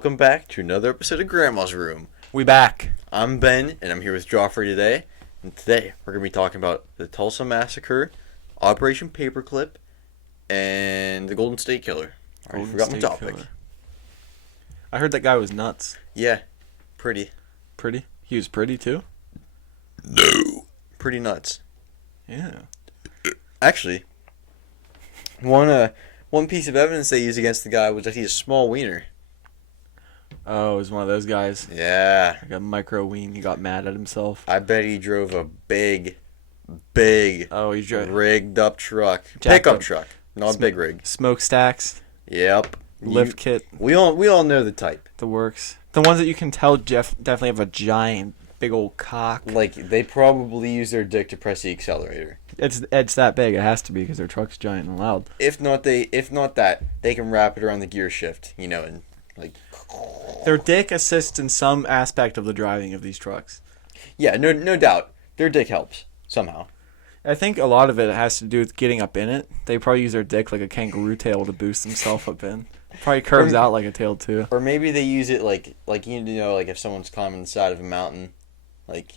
welcome back to another episode of Grandma's Room. We back. I'm Ben, and I'm here with Joffrey today. And today, we're going to be talking about the Tulsa Massacre, Operation Paperclip, and the Golden State Killer. I forgot my topic. Killer. I heard that guy was nuts. Yeah, pretty. Pretty? He was pretty too? No. Pretty nuts. Yeah. Actually, one piece of evidence they used against the guy was that he has a small wiener. Oh, he was one of those guys. Yeah. Like a micro ween. He got mad at himself. I bet he drove a big, he drove rigged up truck. Pickup truck. Not a big rig. Smokestacks. Yep. Lift kit. We all know the type. The works. The ones that you can tell definitely have a giant, big old cock. Like, they probably use their dick to press the accelerator. It's that big. It has to be because their truck's giant and loud. If not that, they can wrap it around the gear shift, and like. Their dick assists in some aspect of the driving of these trucks. Yeah, no doubt. Their dick helps somehow. I think a lot of it has to do with getting up in it. They probably use their dick like a kangaroo tail to boost themselves up in. Probably curves out like a tail too. Or maybe they use it like if someone's climbing the side of a mountain, like.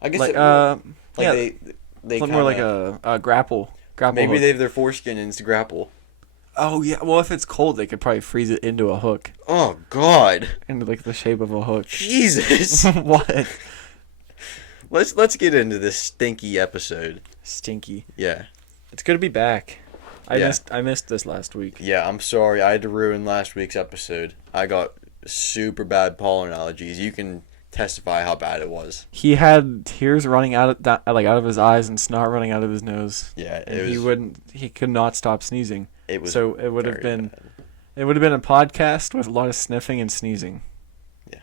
I guess they kinda, more like a grapple. Maybe hook. they have their foreskin and it's a grapple. Oh yeah, well if it's cold, they could probably freeze it into a hook. Oh God! Into like the shape of a hook. Jesus! What? Let's get into this stinky episode. Stinky. Yeah. It's good to be back. I missed this last week. Yeah, I'm sorry. I had to ruin last week's episode. I got super bad pollen allergies. You can testify how bad it was. He had tears running out of his eyes and snot running out of his nose. Yeah, he could not stop sneezing. It was so it would have been a podcast with a lot of sniffing and sneezing. Yeah.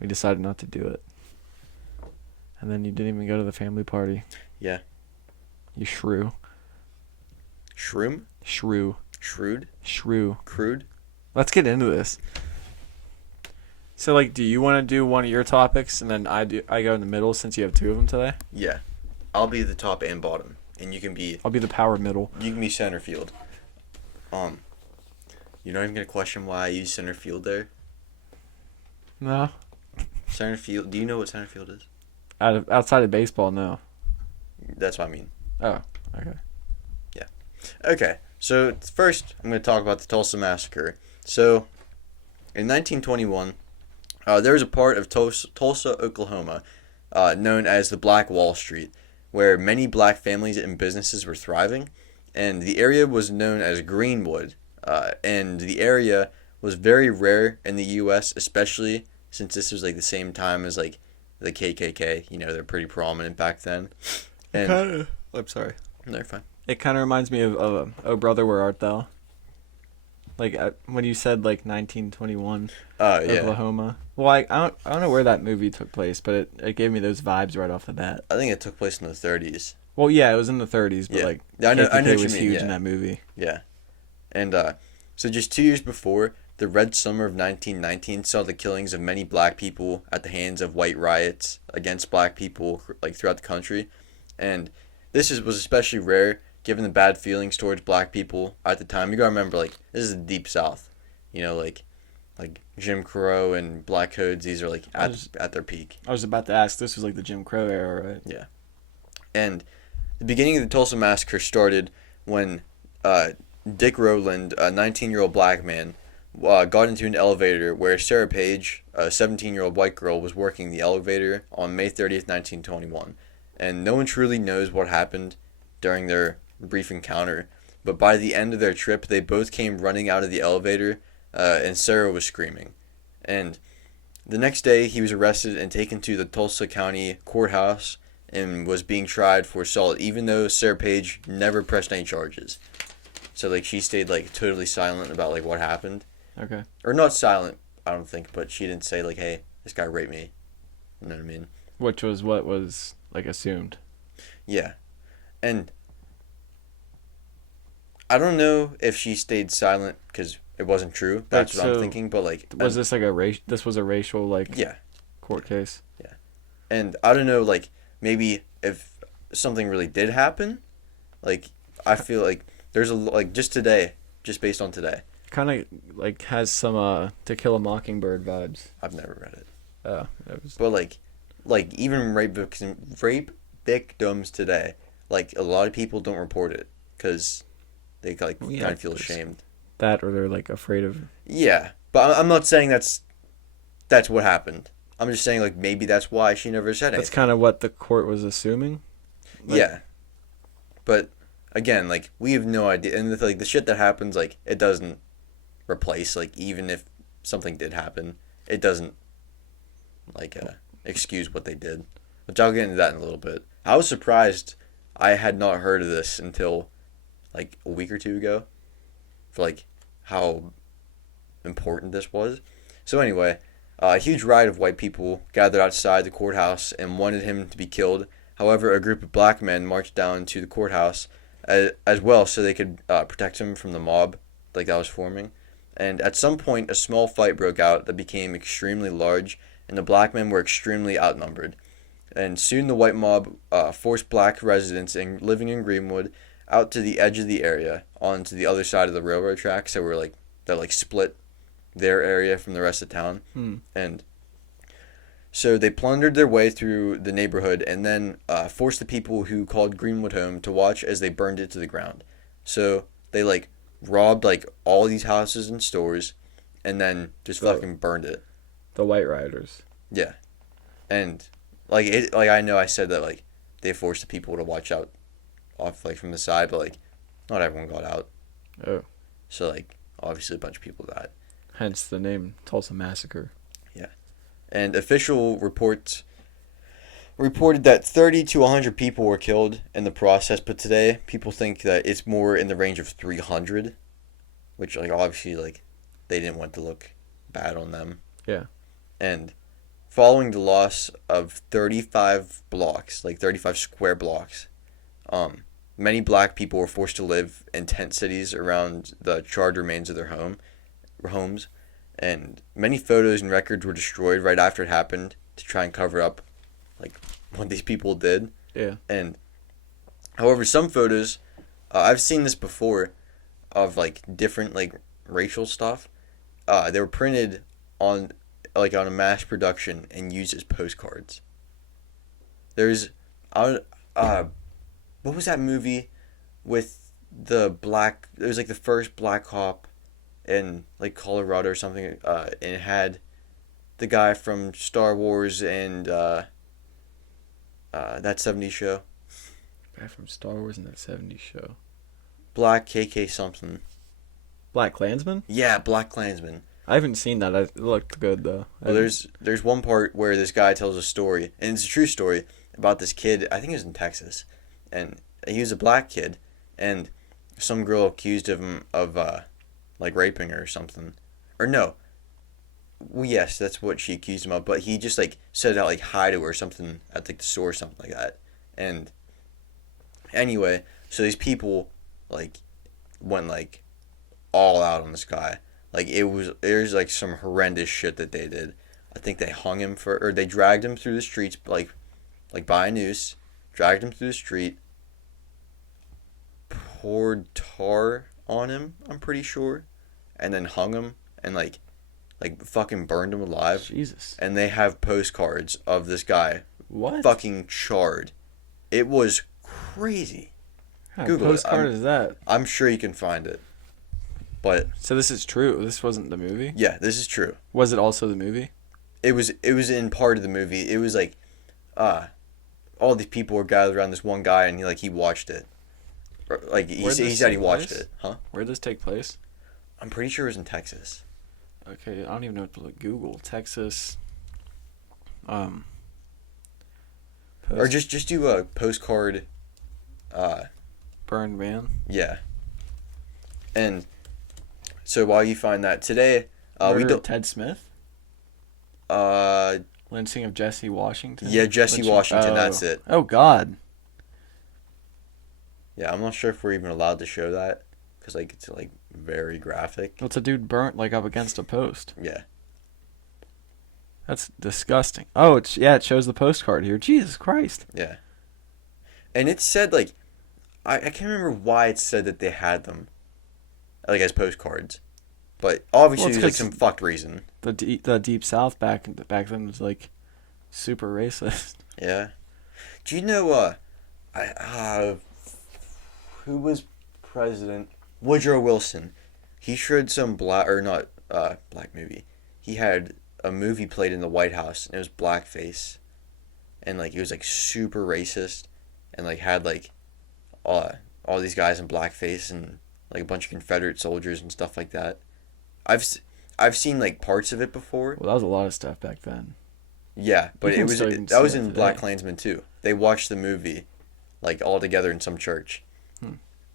We decided not to do it. And then you didn't even go to the family party. Yeah. You shrew. Shroom? Shrew. Shrewd? Shrew. Crude? Let's get into this. So, do you want to do one of your topics, and then I go in the middle since you have two of them today? Yeah. I'll be the top and bottom, and you can be... I'll be the power middle. You can be center field. You're not even going to question why I use center field there? No. Center field... Do you know what center field is? Outside of baseball, no. That's what I mean. Oh, okay. Yeah. Okay, so first I'm going to talk about the Tulsa Massacre. So, in 1921, there was a part of Tulsa, Oklahoma, known as the Black Wall Street, where many black families and businesses were thriving, and the area was known as Greenwood, and the area was very rare in the U.S., especially since this was the same time as the KKK. They're pretty prominent back then. And I'm sorry. No, you're fine. It kind of reminds me of "Oh Brother, Where Art Thou?" When you said 1921, Oklahoma. Well, I don't know where that movie took place, but it gave me those vibes right off the bat. I think it took place in the 30s. Well, yeah, it was in the 30s, but I know KKK what was you mean, huge in that movie. Yeah, and so just 2 years before, the Red Summer of 1919 saw the killings of many black people at the hands of white riots against black people throughout the country, and this was especially rare given the bad feelings towards black people at the time. You gotta remember, this is the Deep South, like Jim Crow and black codes. These are at their peak. I was about to ask. This was the Jim Crow era, right? Yeah, and the beginning of the Tulsa Massacre started when Dick Rowland, a 19-year-old black man, got into an elevator where Sarah Page, a 17-year-old white girl, was working the elevator on May 30th, 1921. And no one truly knows what happened during their brief encounter, but by the end of their trip, they both came running out of the elevator, and Sarah was screaming. And the next day, he was arrested and taken to the Tulsa County Courthouse and was being tried for assault, even though Sarah Page never pressed any charges. So, she stayed, totally silent about, what happened. Okay. Or not silent, I don't think, but she didn't say, hey, this guy raped me. You know what I mean? Which was what was, assumed. Yeah. And I don't know if she stayed silent because it wasn't true. That's what I'm thinking, but, Was this, this was a racial, yeah, court case? Yeah. And I don't know, maybe if something really did happen, I feel there's just today, just based on today, kind of like has some To Kill a Mockingbird vibes. I've never read it. Oh, that was. But like even rape victims today, like a lot of people don't report it because they kind of feel ashamed. That or they're like afraid of. Yeah, but I'm not saying that's what happened. I'm just saying like maybe that's why she never said anything. That's kind of what the court was assuming. Like, yeah, but again, like we have no idea, and the shit that happens, like it doesn't replace like even if something did happen, it doesn't like excuse what they did. Which I'll get into that in a little bit. I was surprised I had not heard of this until like a week or two ago, for like how important this was. So anyway, a huge riot of white people gathered outside the courthouse and wanted him to be killed. However, a group of black men marched down to the courthouse as well so they could protect him from the mob like that was forming. And at some point, a small fight broke out that became extremely large, and the black men were extremely outnumbered. And soon the white mob forced black residents living in Greenwood out to the edge of the area onto the other side of the railroad tracks that split their area from the rest of town. And so they plundered their way through the neighborhood and then forced the people who called Greenwood home to watch as they burned it to the ground. So they robbed all these houses and stores and then just fucking burned it. The white rioters. Yeah. And I know I said that they forced the people to watch out off from the side, but not everyone got out. Oh. So obviously a bunch of people died. Hence the name Tulsa Massacre. Yeah. And official reports reported that 30 to 100 people were killed in the process, but today people think that it's more in the range of 300, which obviously they didn't want to look bad on them. Yeah. And following the loss of 35 blocks, 35 square blocks, many black people were forced to live in tent cities around the charred remains of their homes, and many photos and records were destroyed right after it happened to try and cover up what these people did. Yeah. And however, some photos, I've seen this before, of different racial stuff. They were printed on a mass production and used as postcards. There's what was that movie with the black? It was the first black cop in Colorado or something, and it had the guy from Star Wars and that 70s show. Guy from Star Wars and that 70s show. Black KK something. Black Klansman? Yeah, Black Klansman. I haven't seen that. It looked good though. Well, there's one part where this guy tells a story, and it's a true story about this kid. I think he was in Texas, and he was a black kid, and some girl accused him of raping her or something, or no. Well, yes, that's what she accused him of, but he just said out hi to her or something at the store or something like that, and anyway, so these people went all out on this guy. There's some horrendous shit that they did. I think they hung him or they dragged him through the streets by a noose, dragged him through the street, poured tar on him, I'm pretty sure, and then hung him and fucking burned him alive. Jesus. And they have postcards of this guy fucking charred. It was crazy. What kind of postcard is that? I'm sure you can find it. But so this is true. This wasn't the movie? Yeah, this is true. Was it also the movie? It was in part of the movie. It was all these people were gathered around this one guy and he watched it. He said he watched it. Huh? Where did this take place? I'm pretty sure it was in Texas. Okay, I don't even know what to Google. Texas. Or just do a postcard. Burned man. Yeah. And so while you find that today, we don't. Ted Smith. Lyncing of Jesse Washington. Yeah, Jesse Washington. Oh. That's it. Oh God. Yeah, I'm not sure if we're even allowed to show that because it's very graphic. What's a dude burnt up against a post? Yeah. That's disgusting. Oh, it shows the postcard here. Jesus Christ. Yeah. And it said I can't remember why it said that they had them as postcards. But obviously there's like some fucked reason. The deep South back then was like super racist. Yeah. Do you know who was president? Woodrow Wilson. He showed some black movie. He had a movie played in the White House and it was blackface. And like it was like super racist and like had like all these guys in blackface and like a bunch of Confederate soldiers and stuff like that. I've seen like parts of it before. Well, that was a lot of stuff back then. Yeah, but that was in Black Klansman too. They watched the movie like all together in some church.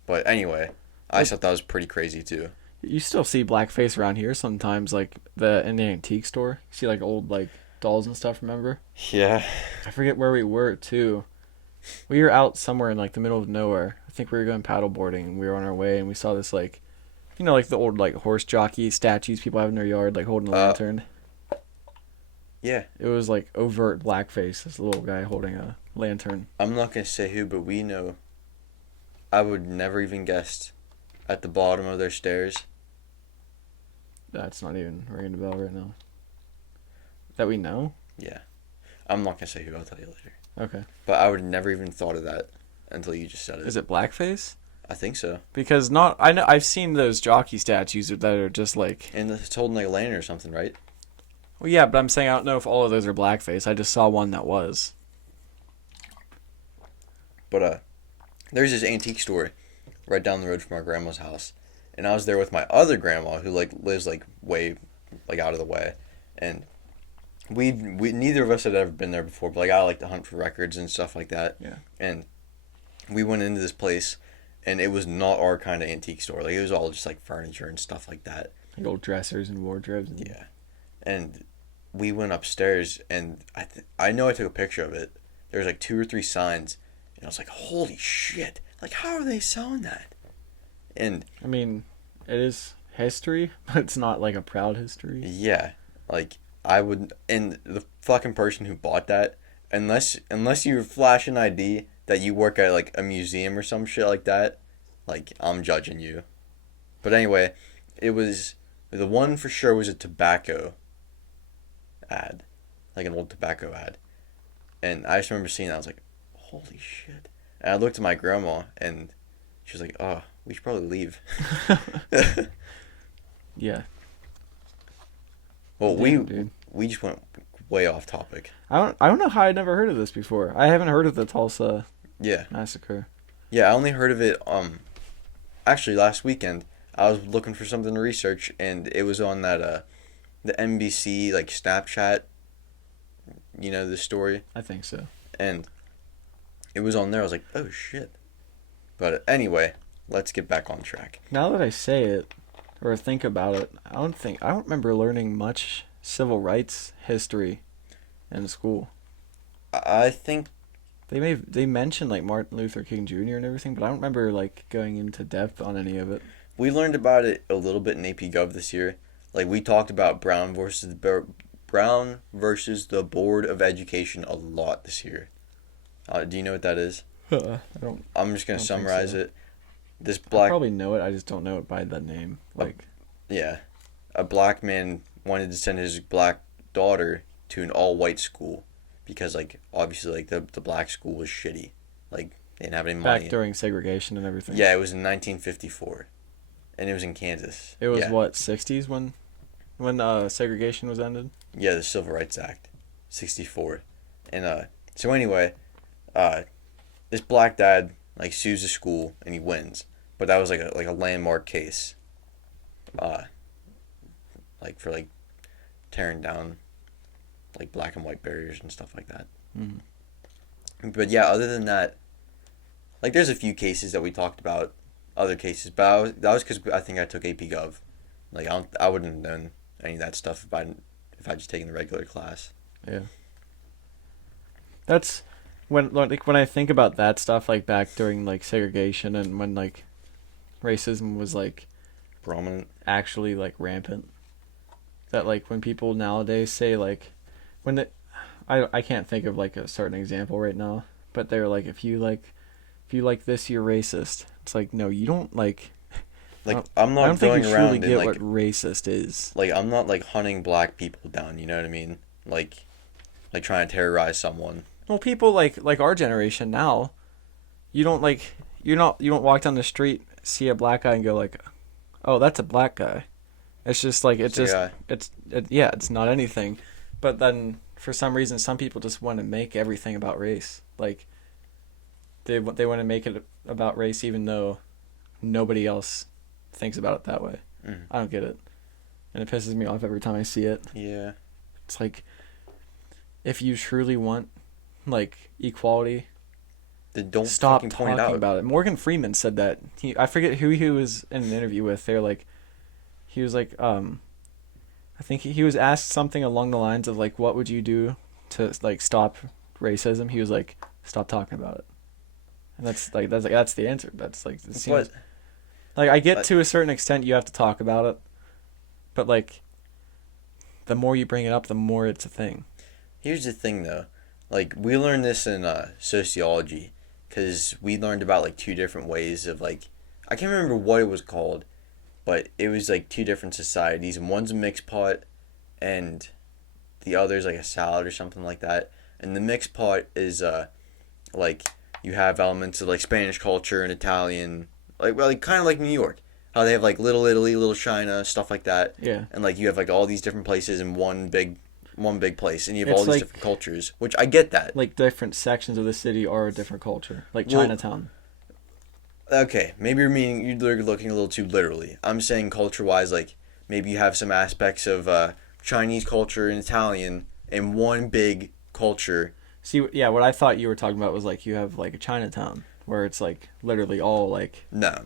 But anyway, I thought that was pretty crazy too. You still see blackface around here sometimes, like in the antique store. You see like old like dolls and stuff. Remember? Yeah. I forget where we were too. We were out somewhere in like the middle of nowhere. I think we were going paddleboarding and we were on our way and we saw this like, you know, like the old like horse jockey statues people have in their yard, like holding a lantern. Yeah. It was like overt blackface. This little guy holding a lantern. I'm not gonna say who, but we know. I would never even guessed at the bottom of their stairs. That's not even ringing a bell right now. That we know? Yeah. I'm not gonna say who, I'll tell you later. Okay. But I would never even thought of that until you just said it. Is it blackface? I think so. Because I know I've seen those jockey statues that are just like. And it's holding like a lantern or something, right? Well, yeah, but I'm saying I don't know if all of those are blackface. I just saw one that was. But there's this antique store right down the road from our grandma's house, and I was there with my other grandma who like lives like way like out of the way, and we neither of us had ever been there before, but like I like to hunt for records and stuff like that. Yeah. And we went into this place, and it was not our kind of antique store. Like it was all just like furniture and stuff like that. Like old dressers and wardrobes. Yeah. And we went upstairs, and I know I took a picture of it. There was like 2 or 3 signs, and I was like, holy shit. Like, how are they selling that? And I mean, it is history, but it's not like a proud history. Yeah. Like, I would... And the fucking person who bought that, unless you flash an ID that you work at, like, a museum or some shit like that, like, I'm judging you. But anyway, it was... The one for sure was a tobacco ad. Like an old tobacco ad. And I just remember seeing that. I was like, holy shit. And I looked at my grandma, and she was like, oh, we should probably leave. Yeah. Well, we just went way off topic. I don't know how I'd never heard of this before. I haven't heard of the Tulsa Massacre. Yeah, I only heard of it actually last weekend. I was looking for something to research, and it was on that the NBC like Snapchat. You know the story? I think so. And it was on there. I was like, oh shit. But anyway, let's get back on track. Now that I say it or think about it, I don't remember learning much civil rights history in school. I think they mentioned like Martin Luther King Jr. and everything, but I don't remember like going into depth on any of it. We learned about it a little bit in AP Gov this year. Like we talked about Brown versus the Board of Education a lot this year. Do you know what that is? I don't. I'm just gonna summarize it. I probably know it. I just don't know it by the name. Like, a black man wanted to send his black daughter to an all-white school because, like, obviously, like the black school was shitty. Like they didn't have any money. Back during segregation and everything. Yeah, it was in 1954, and it was in Kansas. It was what 60s when segregation was ended. Yeah, the Civil Rights Act, 64, and so anyway, this black dad like sues the school and he wins, but that was like a landmark case, like for like tearing down like black and white barriers and stuff like that. Mm-hmm. But yeah, other than that, like there's a few cases that we talked about, other cases, but that was because I think I took AP Gov, like I wouldn't have known any of that stuff if I just taken the regular class. Yeah. That's when I think about that stuff, like back during like segregation and when like racism was like prominent, actually like rampant. That like when people nowadays say like I can't think of like a certain example right now, but they're like if you like this you're racist. It's like no, you don't like Like, I'm not I don't think going you around truly and, get like, what racist is. like, I'm not, like, hunting black people down, you know what I mean? Like trying to terrorize someone. Well, people like our generation now, you don't like you don't walk down the street, see a black guy and go like, "Oh, that's a black guy." It's just like it's not anything. But then for some reason some people just want to make everything about race. Like they want to make it about race even though nobody else thinks about it that way. Mm. I don't get it. And it pisses me off every time I see it. Yeah. It's like if you truly want like equality, then don't stop fucking talking point it out about it. Morgan Freeman said that. I forget who he was in an interview with. They're like, he was like, I think he was asked something along the lines of like, what would you do to like stop racism? He was like, stop talking about it. And that's the answer. That's like it seems, like I get to a certain extent you have to talk about it, but like the more you bring it up, the more it's a thing. Here's the thing, though. Like, we learned this in sociology, because we learned about, like, two different ways of, like, I can't remember what it was called, but it was, like, two different societies, and one's a mixed pot, and the other's, like, a salad or something like that. And the mixed pot is, like, you have elements of, like, Spanish culture and Italian, like kind of like New York. How they have, like, Little Italy, Little China, stuff like that. Yeah. And, like, you have, like, all these different places in one big place, and you have It's all these like, different cultures, which I get that. Like different sections of the city are a different culture, like Chinatown. Okay, maybe you're looking a little too literally. I'm saying culture-wise, like maybe you have some aspects of Chinese culture and Italian in one big culture. See, yeah, what I thought you were talking about was like you have like a Chinatown where it's like literally all like. No.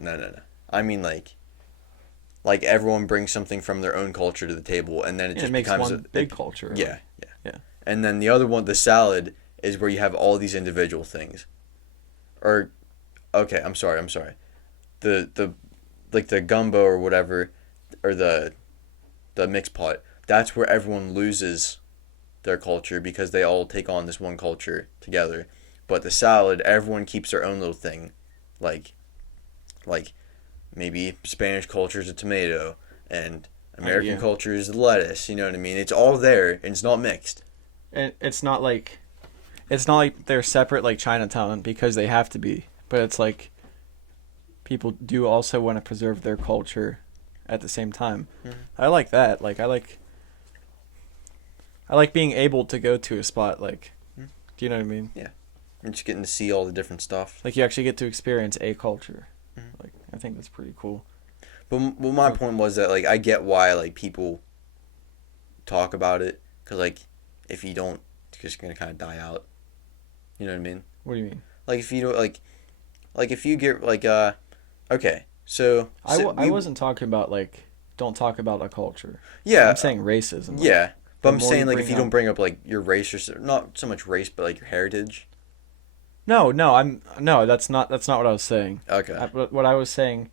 I mean like everyone brings something from their own culture to the table, and then it just makes becomes one big culture. Yeah. Yeah. And then the other one, the salad, is where you have all these individual things. Or, okay, I'm sorry. The like the gumbo or whatever, or the mixed pot. That's where everyone loses their culture because they all take on this one culture together. But the salad, everyone keeps their own little thing, like maybe Spanish culture is a tomato, and American culture is the lettuce. You know what I mean? It's all there, and it's not mixed. And it's not like they're separate like Chinatown because they have to be. But it's like people do also want to preserve their culture at the same time. Mm-hmm. I like that. Like I like being able to go to a spot. Like, do you know what I mean? Yeah. You're just getting to see all the different stuff. Like you actually get to experience a culture. Mm-hmm. Like I think that's pretty cool. But my point was that like I get why like people talk about it, because like if you don't, it's just gonna kind of die out. You know what I mean? What do you mean? Like if you don't like if you get like okay, so I wasn't talking about like don't talk about a culture. Yeah, I'm saying racism. Like, yeah, but I'm saying like if you don't bring up like your race or not so much race, but like your heritage. No, that's not what I was saying. Okay. What I was saying,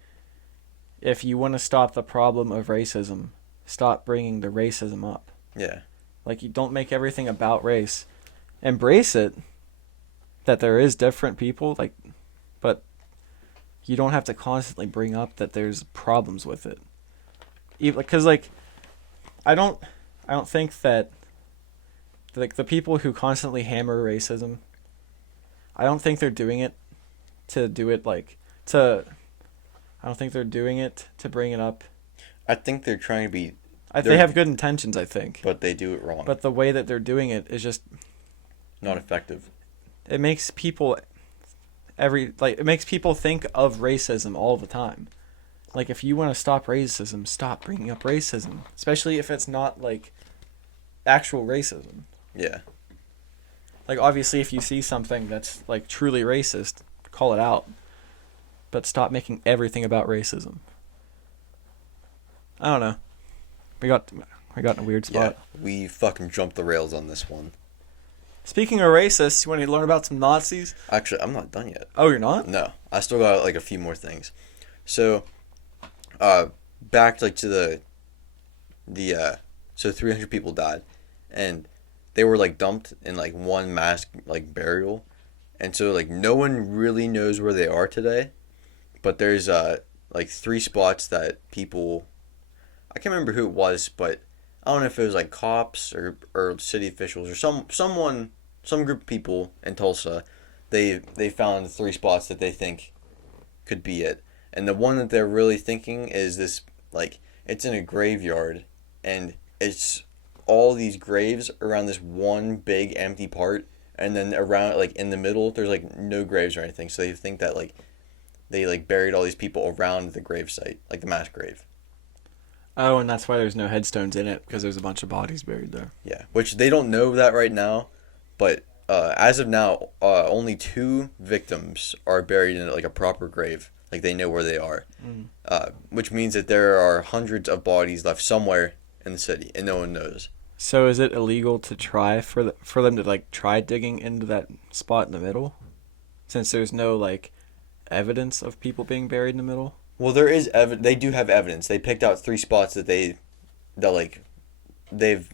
if you want to stop the problem of racism, stop bringing the racism up. Yeah. Like you don't make everything about race. Embrace it that there is different people, like, but you don't have to constantly bring up that there's problems with it. Because like I don't think that like the people who constantly hammer racism, I don't think they're doing it to do it like to. I don't think they're doing it to bring it up. I think they're trying to be. They have good intentions, I think. But they do it wrong. But the way that they're doing it is just not effective. It makes people it makes people think of racism all the time. Like if you want to stop racism, stop bringing up racism, especially if it's not like actual racism. Yeah. Like obviously if you see something that's like truly racist, call it out. But stop making everything about racism. I don't know. We got in a weird spot. Yeah, we fucking jumped the rails on this one. Speaking of racists, you want to learn about some Nazis? Actually, I'm not done yet. Oh, you're not? No, I still got like a few more things. So, back like to so 300 people died, and they were like dumped in like one mass like burial, and so like no one really knows where they are today, but there's like 3 spots that people, I can't remember who it was, but I don't know if it was like cops or city officials or some group of people in Tulsa. They found 3 spots that they think could be it. And the one that they're really thinking is this, like, it's in a graveyard, and it's all these graves around this one big empty part, and then around, like, in the middle, there's, like, no graves or anything. So they think that, like, they, like, buried all these people around the gravesite, like the mass grave. Oh, and that's why there's no headstones in it, because there's a bunch of bodies buried there. Yeah, which they don't know that right now, but as of now, only 2 victims are buried in, like, a proper grave. Like, they know where they are. Which means that there are hundreds of bodies left somewhere in the city, and no one knows. So is it illegal to try for them to, like, try digging into that spot in the middle? Since there's no, like, evidence of people being buried in the middle? Well, there is they do have evidence. They picked out 3 spots that they've, like, I don't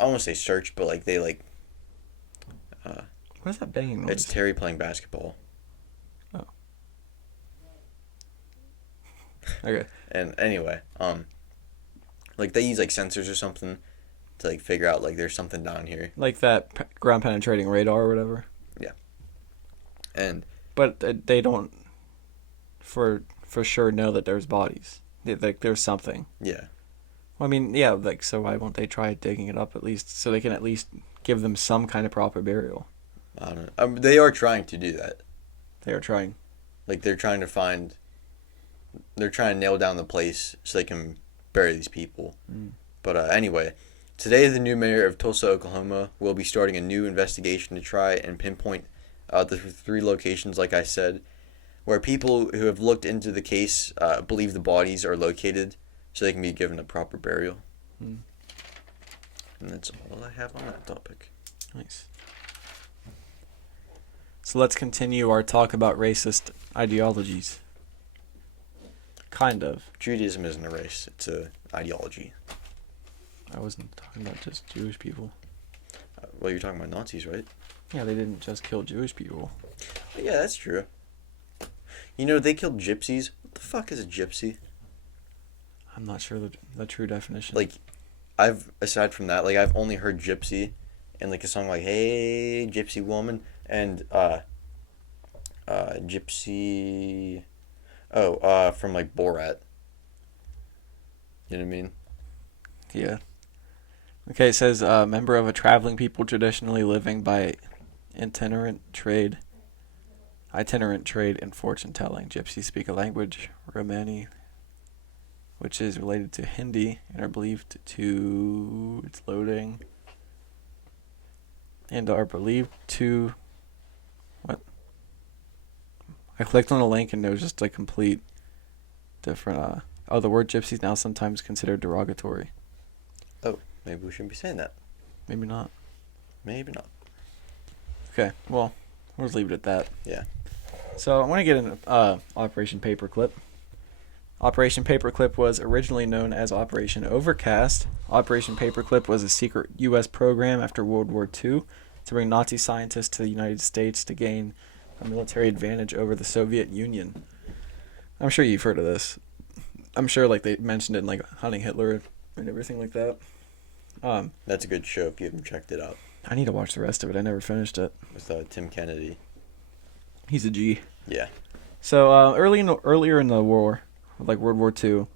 want to say searched, but, like, they, like... what is that banging noise? It's Terry playing basketball. Oh. Okay. And anyway, like, they use, like, sensors or something to, like, figure out, like, there's something down here. Like that ground penetrating radar or whatever? Yeah. And... But they don't, for sure, know that there's bodies. Like, there's something. Yeah. Well, I mean, yeah, like, so why won't they try digging it up at least, so they can at least give them some kind of proper burial? I don't know. They are trying to do that. They are trying. Like, they're trying to nail down the place so they can bury these people. But anyway, today the new mayor of Tulsa, Oklahoma will be starting a new investigation to try and pinpoint the 3 locations, like I said, where people who have looked into the case believe the bodies are located so they can be given a proper burial. And that's all I have on that topic. Nice. So let's continue our talk about racist ideologies. Kind of. Judaism isn't a race, it's an ideology. I wasn't talking about just Jewish people. Well, you're talking about Nazis, right? Yeah, they didn't just kill Jewish people. Yeah, that's true. You know, they killed gypsies. What the fuck is a gypsy? I'm not sure the true definition. Like, aside from that, like, I've only heard gypsy in, like, a song like, hey, gypsy woman, and, gypsy, from, like, Borat. You know what I mean? Yeah. Okay, it says, member of a traveling people traditionally living by itinerant trade and fortune-telling. Gypsies speak a language, Romani, which is related to Hindi, and are believed to... It's loading. And are believed to... What? I clicked on a link and it was just a complete different... the word gypsy is now sometimes considered derogatory. Oh, maybe we shouldn't be saying that. Maybe not. Maybe not. Okay, well, we'll just leave it at that. Yeah. So I want to get into Operation Paperclip. Operation Paperclip was originally known as Operation Overcast. Operation Paperclip was a secret U.S. program after World War II to bring Nazi scientists to the United States to gain a military advantage over the Soviet Union. I'm sure you've heard of this. I'm sure, like, they mentioned it in, like, Hunting Hitler and everything like that. That's a good show if you haven't checked it out. I need to watch the rest of it. I never finished it. With Tim Kennedy. He's a G. Yeah. So earlier in the war, like World War II,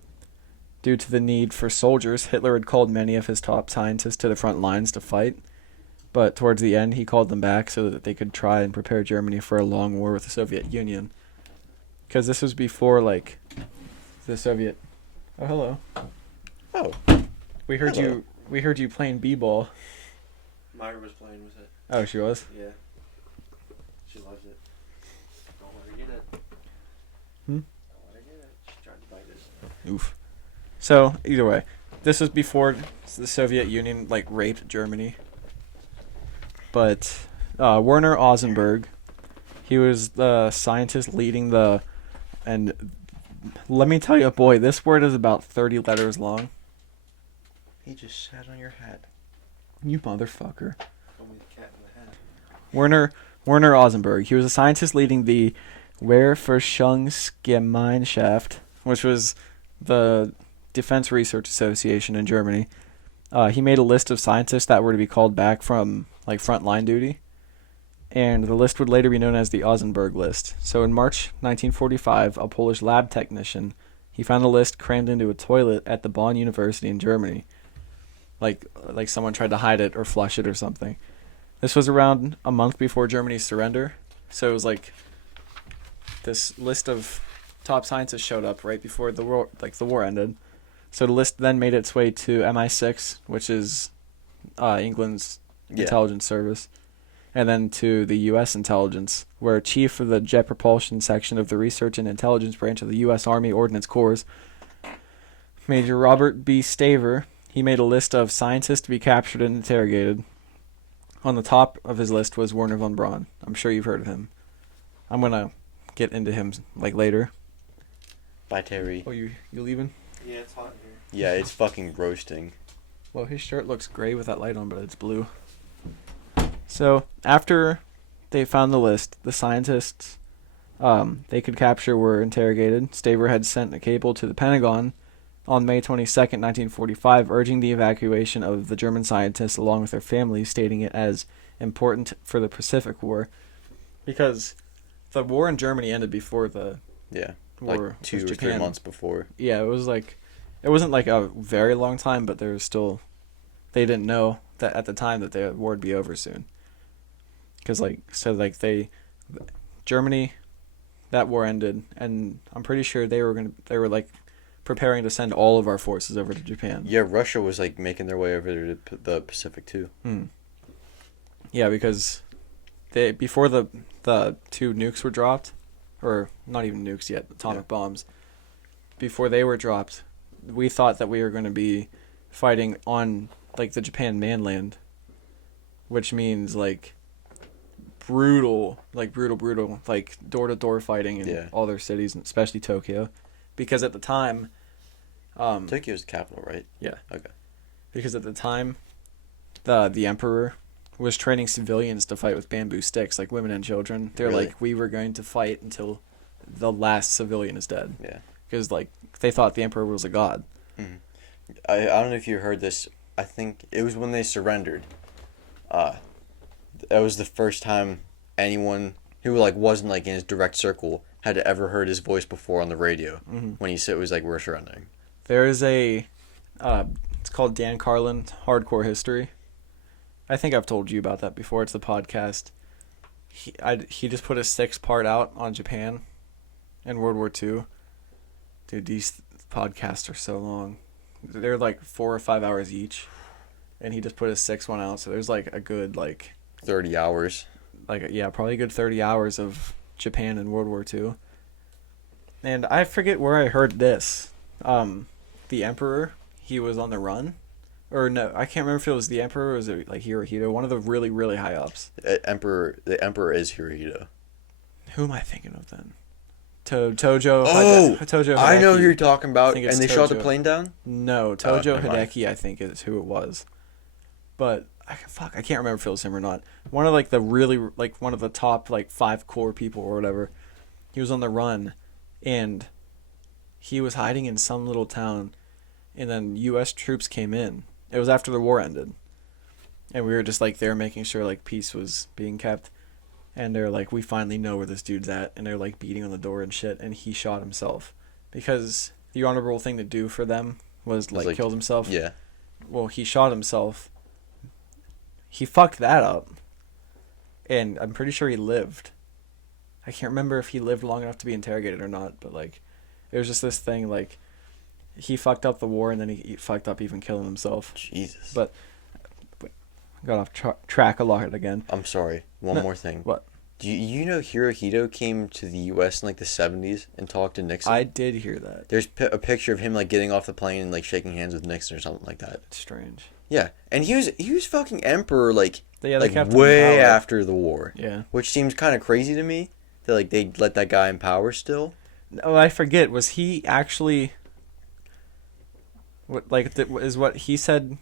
due to the need for soldiers, Hitler had called many of his top scientists to the front lines to fight. But towards the end, he called them back so that they could try and prepare Germany for a long war with the Soviet Union. Because this was before, like, the Soviet... Oh, hello. Oh. We heard hello. We heard you playing b-ball. Myra was playing with it. Oh, she was? Yeah. She loves it. Don't let her get it. Hmm? Don't let her get it. She tried to bite it. Oof. So, either way, this was before the Soviet Union, like, raped Germany. But Werner Ausenberg, he was the scientist leading the... And let me tell you, boy, this word is about 30 letters long. He just sat on your hat. You motherfucker. Only the cat in the hat. Werner Ausenberg. He was a scientist leading the Wehrforschungsgemeinschaft, which was the Defense Research Association in Germany. He made a list of scientists that were to be called back from like frontline duty, and the list would later be known as the Ausenberg list. So in March 1945, a Polish lab technician, he found the list crammed into a toilet at the Bonn University in Germany. Like someone tried to hide it or flush it or something. This was around a month before Germany's surrender, so it was like this list of top scientists showed up right before the war ended. So the list then made its way to MI6, which is England's intelligence service, and then to the U.S. intelligence, where chief of the jet propulsion section of the research and intelligence branch of the U.S. Army Ordnance Corps, Major Robert B. Staver, he made a list of scientists to be captured and interrogated. On the top of his list was Werner Von Braun. I'm sure you've heard of him. I'm gonna get into him like later. Bye, Terry. Oh, you leaving? Yeah, it's hot in here. Yeah, it's fucking roasting. Well, his shirt looks gray with that light on, but it's blue. So, after they found the list, the scientists they could capture were interrogated. Staver had sent a cable to the Pentagon on May 22nd, 1945, urging the evacuation of the German scientists along with their families, stating it as important for the Pacific War. Because the war in Germany ended before the war. Like 2 or 3 months before. Yeah, it wasn't like a very long time, but there was still, they didn't know that at the time that the war would be over soon. Because Germany, that war ended, and I'm pretty sure they were like preparing to send all of our forces over to Japan. Yeah, Russia was like making their way over to the Pacific too. Yeah, because before the 2 nukes were dropped, or not even nukes yet, atomic bombs, before they were dropped, we thought that we were going to be fighting on like the Japan mainland, which means like brutal, like door-to-door fighting in all their cities, especially Tokyo, because at the time, Tokyo's the capital, right? Yeah. Okay. Because at the time, the emperor was training civilians to fight with bamboo sticks, like women and children. They're really? like, we were going to fight until the last civilian is dead. Yeah. Because like they thought the emperor was a god. Mm-hmm. I don't know if you heard this. I think it was when they surrendered. That was the first time anyone who like wasn't like in his direct circle had ever heard his voice before on the radio when he said it was like, we're surrendering. There is it's called Dan Carlin's Hardcore History. I think I've told you about that before. It's the podcast. He just put a 6-part out on Japan and World War II. Dude, these podcasts are so long. They're like 4 or 5 hours each. And he just put a 6th one out. So there's like a good 30 hours. Probably a good 30 hours of Japan and World War II. And I forget where I heard this. The Emperor, he was on the run. Or no, I can't remember if it was the Emperor or was it like Hirohito, one of the really, really high ups. The Emperor is Hirohito. Who am I thinking of then? Tojo. Oh, Tojo Hideki. I know who you're talking about. And they Tojo. shot the plane down? No, Tojo Hideki, I think is who it was. But I can't remember if it was him or not. One of one of the top 5 core people or whatever. He was on the run, and he was hiding in some little town, and then U.S. troops came in. It was after the war ended, and we were just there making sure peace was being kept. And they're like, we finally know where this dude's at, and they're beating on the door and shit. And he shot himself because the honorable thing to do for them was killed himself. Yeah. Well, he shot himself. He fucked that up, and I'm pretty sure he lived. I can't remember if he lived long enough to be interrogated or not, but it was just this thing he fucked up the war, and then he fucked up even killing himself. Jesus. But got off track a lot again. I'm sorry. One more thing. What? Do you know Hirohito came to the U.S. in the 70s and talked to Nixon? I did hear that. There's a picture of him getting off the plane and shaking hands with Nixon or something like that. It's strange. Yeah, and he was fucking emperor they kept him way in power after the war. Yeah. Which seems kind of crazy to me that they let that guy in power still. Oh, I forget. Was he actually is what he said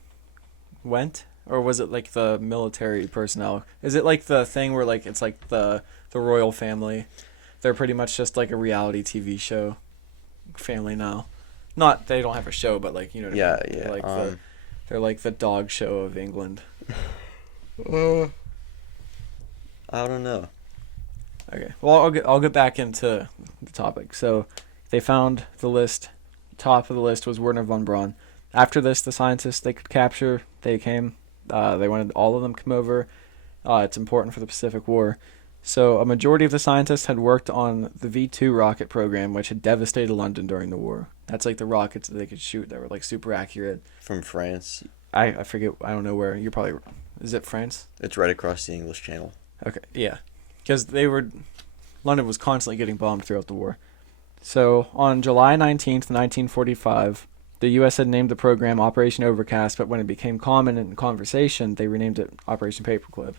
went? Or was it the military personnel? Is it the thing where it's the royal family? they're pretty much just like a reality TV show. Family Now. Not they don't have a show, but like, you know what I mean? Yeah. They're like the dog show of England. I don't know. Okay. Well, I'll get back into the topic. So, they found the list. Top of the list was Werner Von Braun. After this, the scientists they could capture, they came. They wanted all of them to come over. It's important for the Pacific War. So, a majority of the scientists had worked on the V2 rocket program, which had devastated London during the war. That's like the rockets that they could shoot that were like super accurate. From France. I forget. I don't know where. You're probably. Is it France? It's right across the English Channel. Okay. Yeah. Because London was constantly getting bombed throughout the war. So, on July 19th, 1945, the U.S. had named the program Operation Overcast, but when it became common in conversation, they renamed it Operation Paperclip.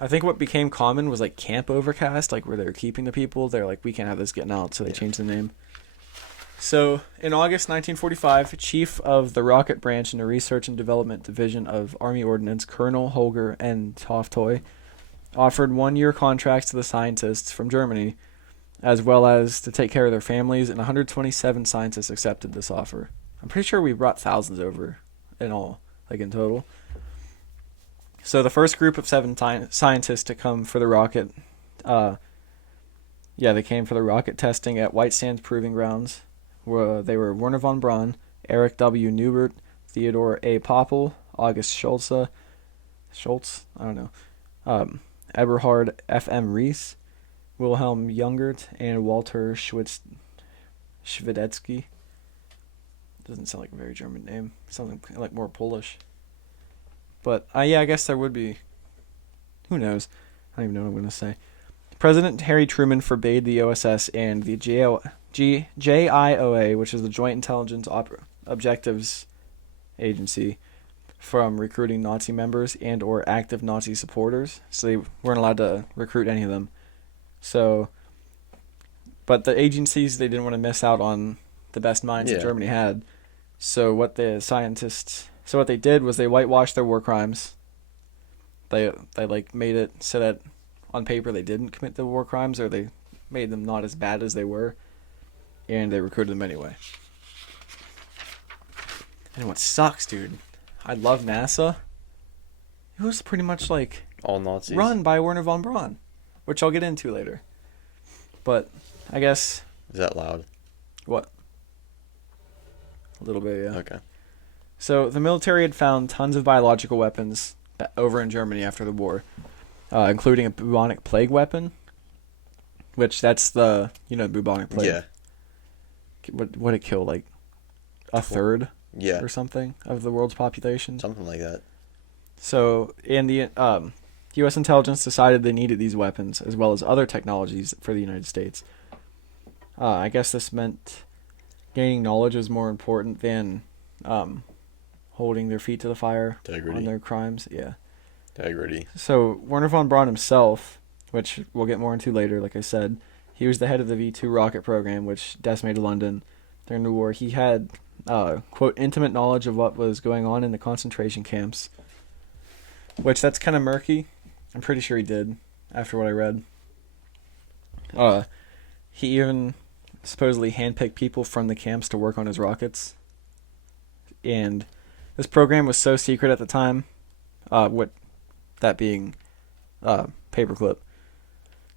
I think what became common was like Camp Overcast, like where they were keeping the people. They're like, we can't have this getting out, so they changed the name. So, in August 1945, Chief of the Rocket Branch in the Research and Development Division of Army Ordnance, Colonel Holger and Toftoy, offered 1-year contracts to the scientists from Germany, as well as to take care of their families, and 127 scientists accepted this offer. I'm pretty sure we brought thousands over in all, like in total. So the first group of 7 scientists to come for the rocket, they came for the rocket testing at White Sands Proving Grounds. They were Werner Von Braun, Eric W. Newbert, Theodore A. Poppel, August Schultz, Eberhard F.M. Rees, Wilhelm Jungert, and Walter Schwedetsky. Doesn't sound like a very German name. Something like more Polish. But, I guess there would be. Who knows? I don't even know what I'm going to say. President Harry Truman forbade the OSS and the JIOA, which is the Joint Intelligence Objectives Agency, from recruiting Nazi members and or active Nazi supporters. So they weren't allowed to recruit any of them. So, but the agencies, they didn't want to miss out on the best minds that Germany had. So what they did was they whitewashed their war crimes. They like made it so that on paper they didn't commit the war crimes, or they made them not as bad as they were, and they recruited them anyway. And what sucks, dude, I love NASA. It was pretty much like all Nazis run by Werner von Braun, which I'll get into later. But I guess. Is that loud? What? A little bit, yeah. Okay. So the military had found tons of biological weapons over in Germany after the war, including a bubonic plague weapon, which that's the bubonic plague. Yeah. What it kill, like a third? Yeah. Or something of the world's population. Something like that. So, and the U.S. intelligence decided they needed these weapons as well as other technologies for the United States. I guess this meant gaining knowledge was more important than holding their feet to the fire on their crimes. Yeah. Integrity. So Werner von Braun himself, which we'll get more into later, like I said, he was the head of the V2 rocket program, which decimated London during the war. He had, quote, intimate knowledge of what was going on in the concentration camps, which that's kind of murky. I'm pretty sure he did, after what I read. He even supposedly handpicked people from the camps to work on his rockets. And this program was so secret at the time, that being Paperclip.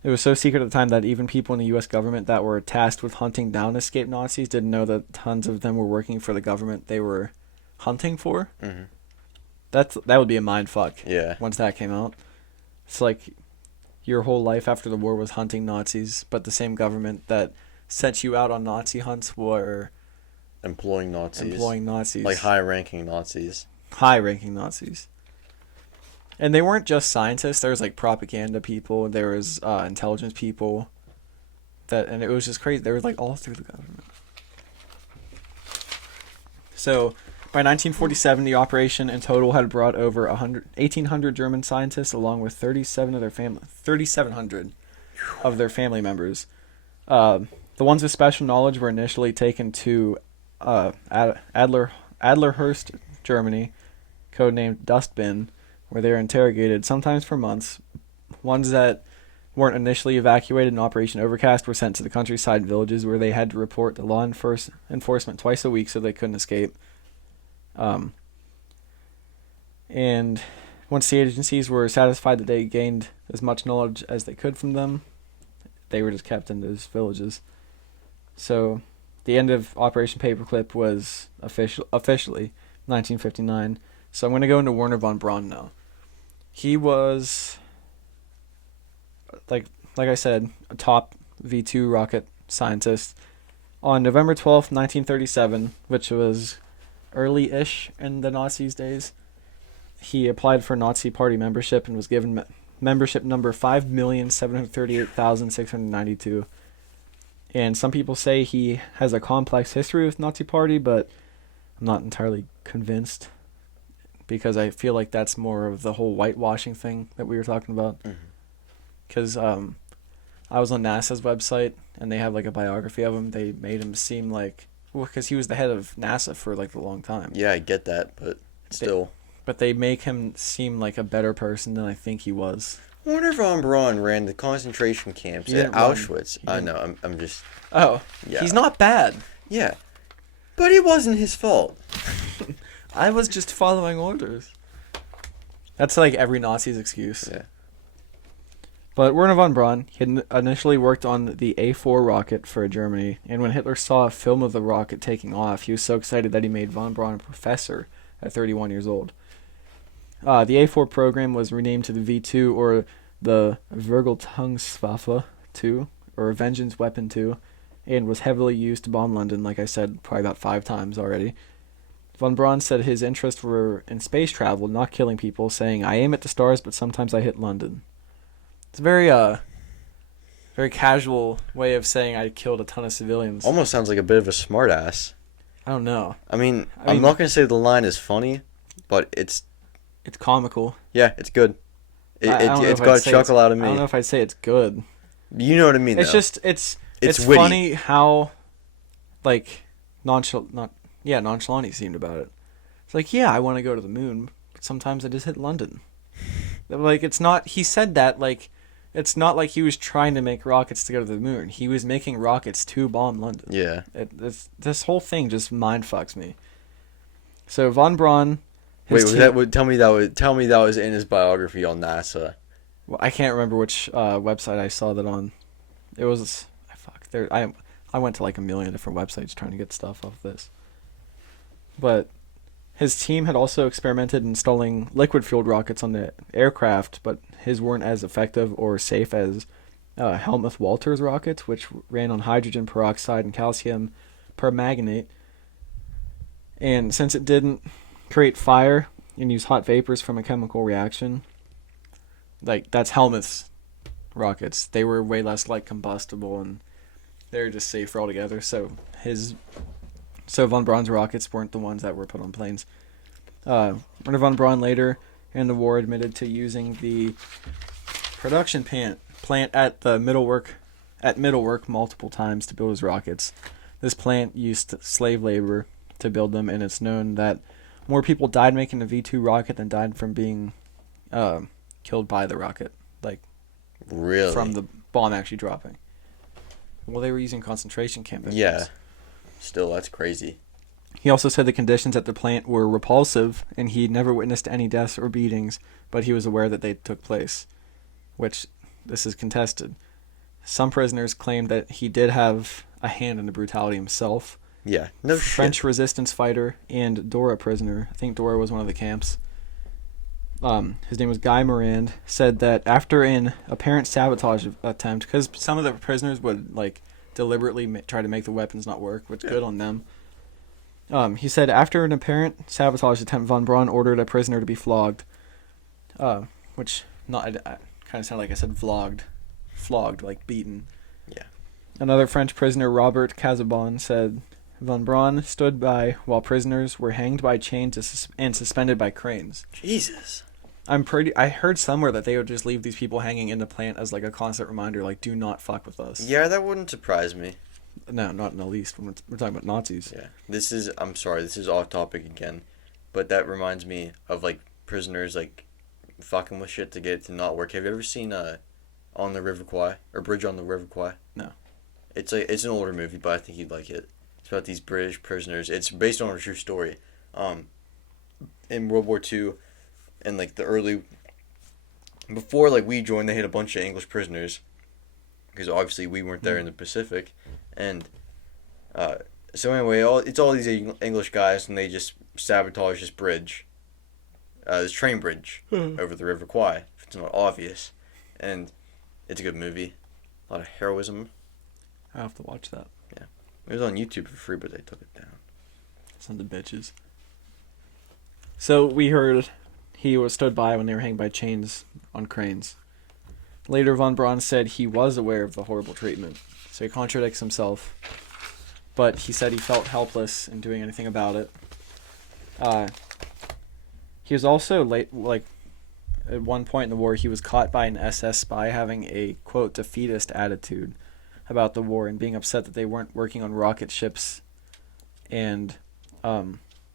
It was so secret at the time that even people in the U.S. government that were tasked with hunting down escaped Nazis didn't know that tons of them were working for the government they were hunting for. Mm-hmm. That would be a mind fuck. Yeah. Once that came out, it's like your whole life after the war was hunting Nazis, but the same government that sent you out on Nazi hunts were employing Nazis. Like high-ranking Nazis. And they weren't just scientists. There was like propaganda people. There was intelligence people. And it was just crazy. They were like all through the government. So by 1947, the operation in total had brought over 1,800 German scientists, along with 3,700 of their family members. The ones with special knowledge were initially taken to Adlerhurst, Germany, codenamed Dustbin, where they were interrogated, sometimes for months. Ones that weren't initially evacuated in Operation Overcast were sent to the countryside villages where they had to report to law enforcement twice a week so they couldn't escape. And once the agencies were satisfied that they gained as much knowledge as they could from them, they were just kept in those villages. So the end of Operation Paperclip was officially 1959. So I'm going to go into Werner Von Braun now. He was, like I said, a top V2 rocket scientist. On November 12th, 1937, which was early-ish in the Nazis' days, he applied for Nazi Party membership and was given membership number 5,738,692. And some people say he has a complex history with Nazi Party, but I'm not entirely convinced, because I feel like that's more of the whole whitewashing thing that we were talking about. Because I was on NASA's website, and they have like a biography of him. They made him seem like, well, because he was the head of NASA for like a long time. Yeah, I get that, but still. But they make him seem like a better person than I think he was. Werner Von Braun ran the concentration camps at Auschwitz. I know, I'm just... Oh, yeah. He's not bad. Yeah, but it wasn't his fault. I was just following orders. That's like every Nazi's excuse. Yeah. But Werner von Braun had initially worked on the A4 rocket for Germany, and when Hitler saw a film of the rocket taking off, he was so excited that he made von Braun a professor at 31 years old. The A4 program was renamed to the V2, or the Vergeltungswaffe 2, or Vengeance Weapon 2, and was heavily used to bomb London, like I said, probably about 5 times already. Von Braun said his interests were in space travel, not killing people, saying, "I aim at the stars, but sometimes I hit London." It's a very casual way of saying I killed a ton of civilians. Almost sounds like a bit of a smartass. I don't know. I mean, I'm not going to say the line is funny, but it's comical. Yeah, it's good. It's got a chuckle out of me. I don't know if I'd say it's good. You know what I mean, It's though. just, it's witty. funny how, like, nonchalant he seemed about it. It's like, yeah, I want to go to the moon, but sometimes I just hit London. Like, it's not, he said that, like, it's not like he was trying to make rockets to go to the moon. He was making rockets to bomb London. Yeah. This whole thing just mind fucks me. So Von Braun... Tell me that was in his biography on NASA. Well, I can't remember which website I saw that on. It was... I went to like a million different websites trying to get stuff off this. But his team had also experimented installing liquid-fueled rockets on the aircraft, but his weren't as effective or safe as Helmuth-Walter's rockets, which ran on hydrogen peroxide and calcium permanganate. And since it didn't create fire and use hot vapors from a chemical reaction, like, that's Helmuth's rockets. They were way less like combustible, and they're just safer altogether. So Von Braun's rockets weren't the ones that were put on planes. Werner Von Braun later in the war admitted to using the production plant at Middlework multiple times to build his rockets. This plant used slave labor to build them, and it's known that more people died making the V2 rocket than died from being killed by the rocket. Like, really? From the bomb actually dropping. Well, they were using concentration camp victims. Yeah. Still, that's crazy. He also said the conditions at the plant were repulsive, and he'd never witnessed any deaths or beatings, but he was aware that they took place, which this is contested. Some prisoners claimed that he did have a hand in the brutality himself. Yeah, no shit. French resistance fighter and Dora prisoner, I think Dora was one of the camps, his name was Guy Morand, said that after an apparent sabotage attempt, because some of the prisoners would like deliberately try to make the weapons not work, which good on them. He said after an apparent sabotage attempt, Von Braun ordered a prisoner to be flogged, which I kind of sounded like I said flogged, like beaten. Yeah. Another French prisoner, Robert Casabon, said Von Braun stood by while prisoners were hanged by chains and suspended by cranes. Jesus. I heard somewhere that they would just leave these people hanging in the plant as like a constant reminder, like, do not fuck with us. Yeah, that wouldn't surprise me. No, not in the least. When we're talking about Nazis. Yeah. I'm sorry, this is off topic again, but that reminds me of like prisoners like fucking with shit to get it to not work. Have you ever seen on the River Kwai, or Bridge on the River Kwai? No. It's an older movie, but I think you'd like it. It's about these British prisoners. It's based on a true story. In World War II, and like the early, before like we joined, they had a bunch of English prisoners, because obviously we weren't there in the Pacific, and so anyway, it's all these English guys, and they just sabotage this bridge, this train bridge over the River Kwai. If it's not obvious, and it's a good movie, a lot of heroism. I have to watch that. Yeah, it was on YouTube for free, but they took it down. Some of the bitches. So we heard he was stood by when they were hanging by chains on cranes. Later, Von Braun said he was aware of the horrible treatment, so he contradicts himself. But he said he felt helpless in doing anything about it. He was also at one point in the war, he was caught by an SS spy having a, quote, defeatist attitude about the war and being upset that they weren't working on rocket ships, and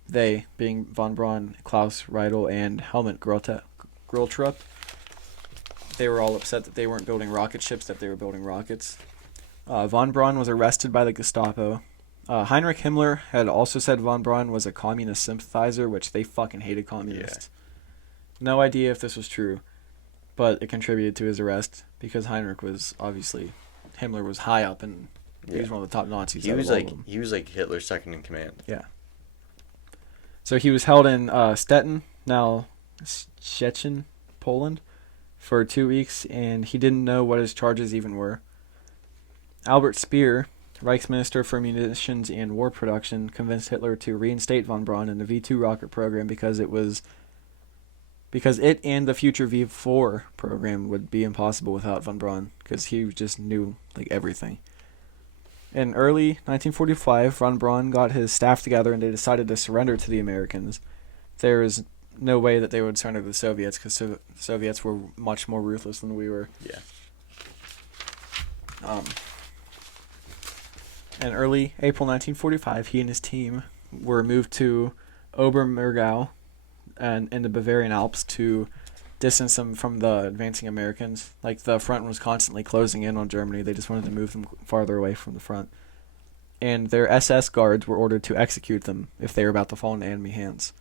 they, being Von Braun, Klaus Riedel, and Helmut Grilltrup, they were all upset that they weren't building rocket ships, that they were building rockets. Von Braun was arrested by the Gestapo. Heinrich Himmler had also said Von Braun was a communist sympathizer, which they fucking hated communists. Yeah. No idea if this was true, but it contributed to his arrest because Heinrich was obviously, Himmler was high up and he was one of the top Nazis. He was like Hitler's second in command. Yeah. So he was held in Stettin, now Szczecin, Poland, for 2 weeks, and he didn't know what his charges even were. Albert Speer, Reichsminister for Munitions and War Production, convinced Hitler to reinstate Von Braun in the V2 rocket program because it and the future V4 program would be impossible without Von Braun, because he just knew like everything. In early 1945, Von Braun got his staff together and they decided to surrender to the Americans. There is no way that they would surrender to the Soviets, because the Soviets were much more ruthless than we were. Yeah. In early April 1945, he and his team were moved to Obermurgau and in the Bavarian Alps to distance them from the advancing Americans. Like, the front was constantly closing in on Germany. They just wanted to move them farther away from the front. And their SS guards were ordered to execute them if they were about to fall into enemy hands.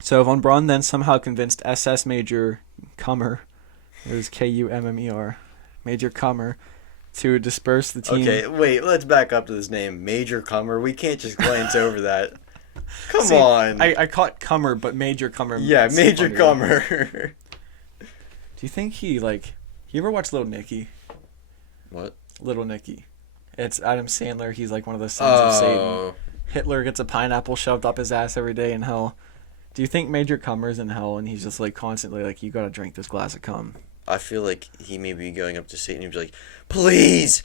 So Von Braun then somehow convinced SS Major Kummer, it was Kummer, Major Kummer, to disperse the team. Okay, wait, let's back up to this name, Major Kummer. We can't just glance over that. Come on. I caught Kummer, but Major Kummer. Yeah, Major Kummer. Do you think you ever watch Little Nicky? What? Little Nicky. It's Adam Sandler. He's like one of the sons of Satan. Hitler gets a pineapple shoved up his ass every day in hell. Do you think Major Kummer's in hell and he's just like constantly like, you gotta drink this glass of cum? I feel like he may be going up to Satan and he's like, please,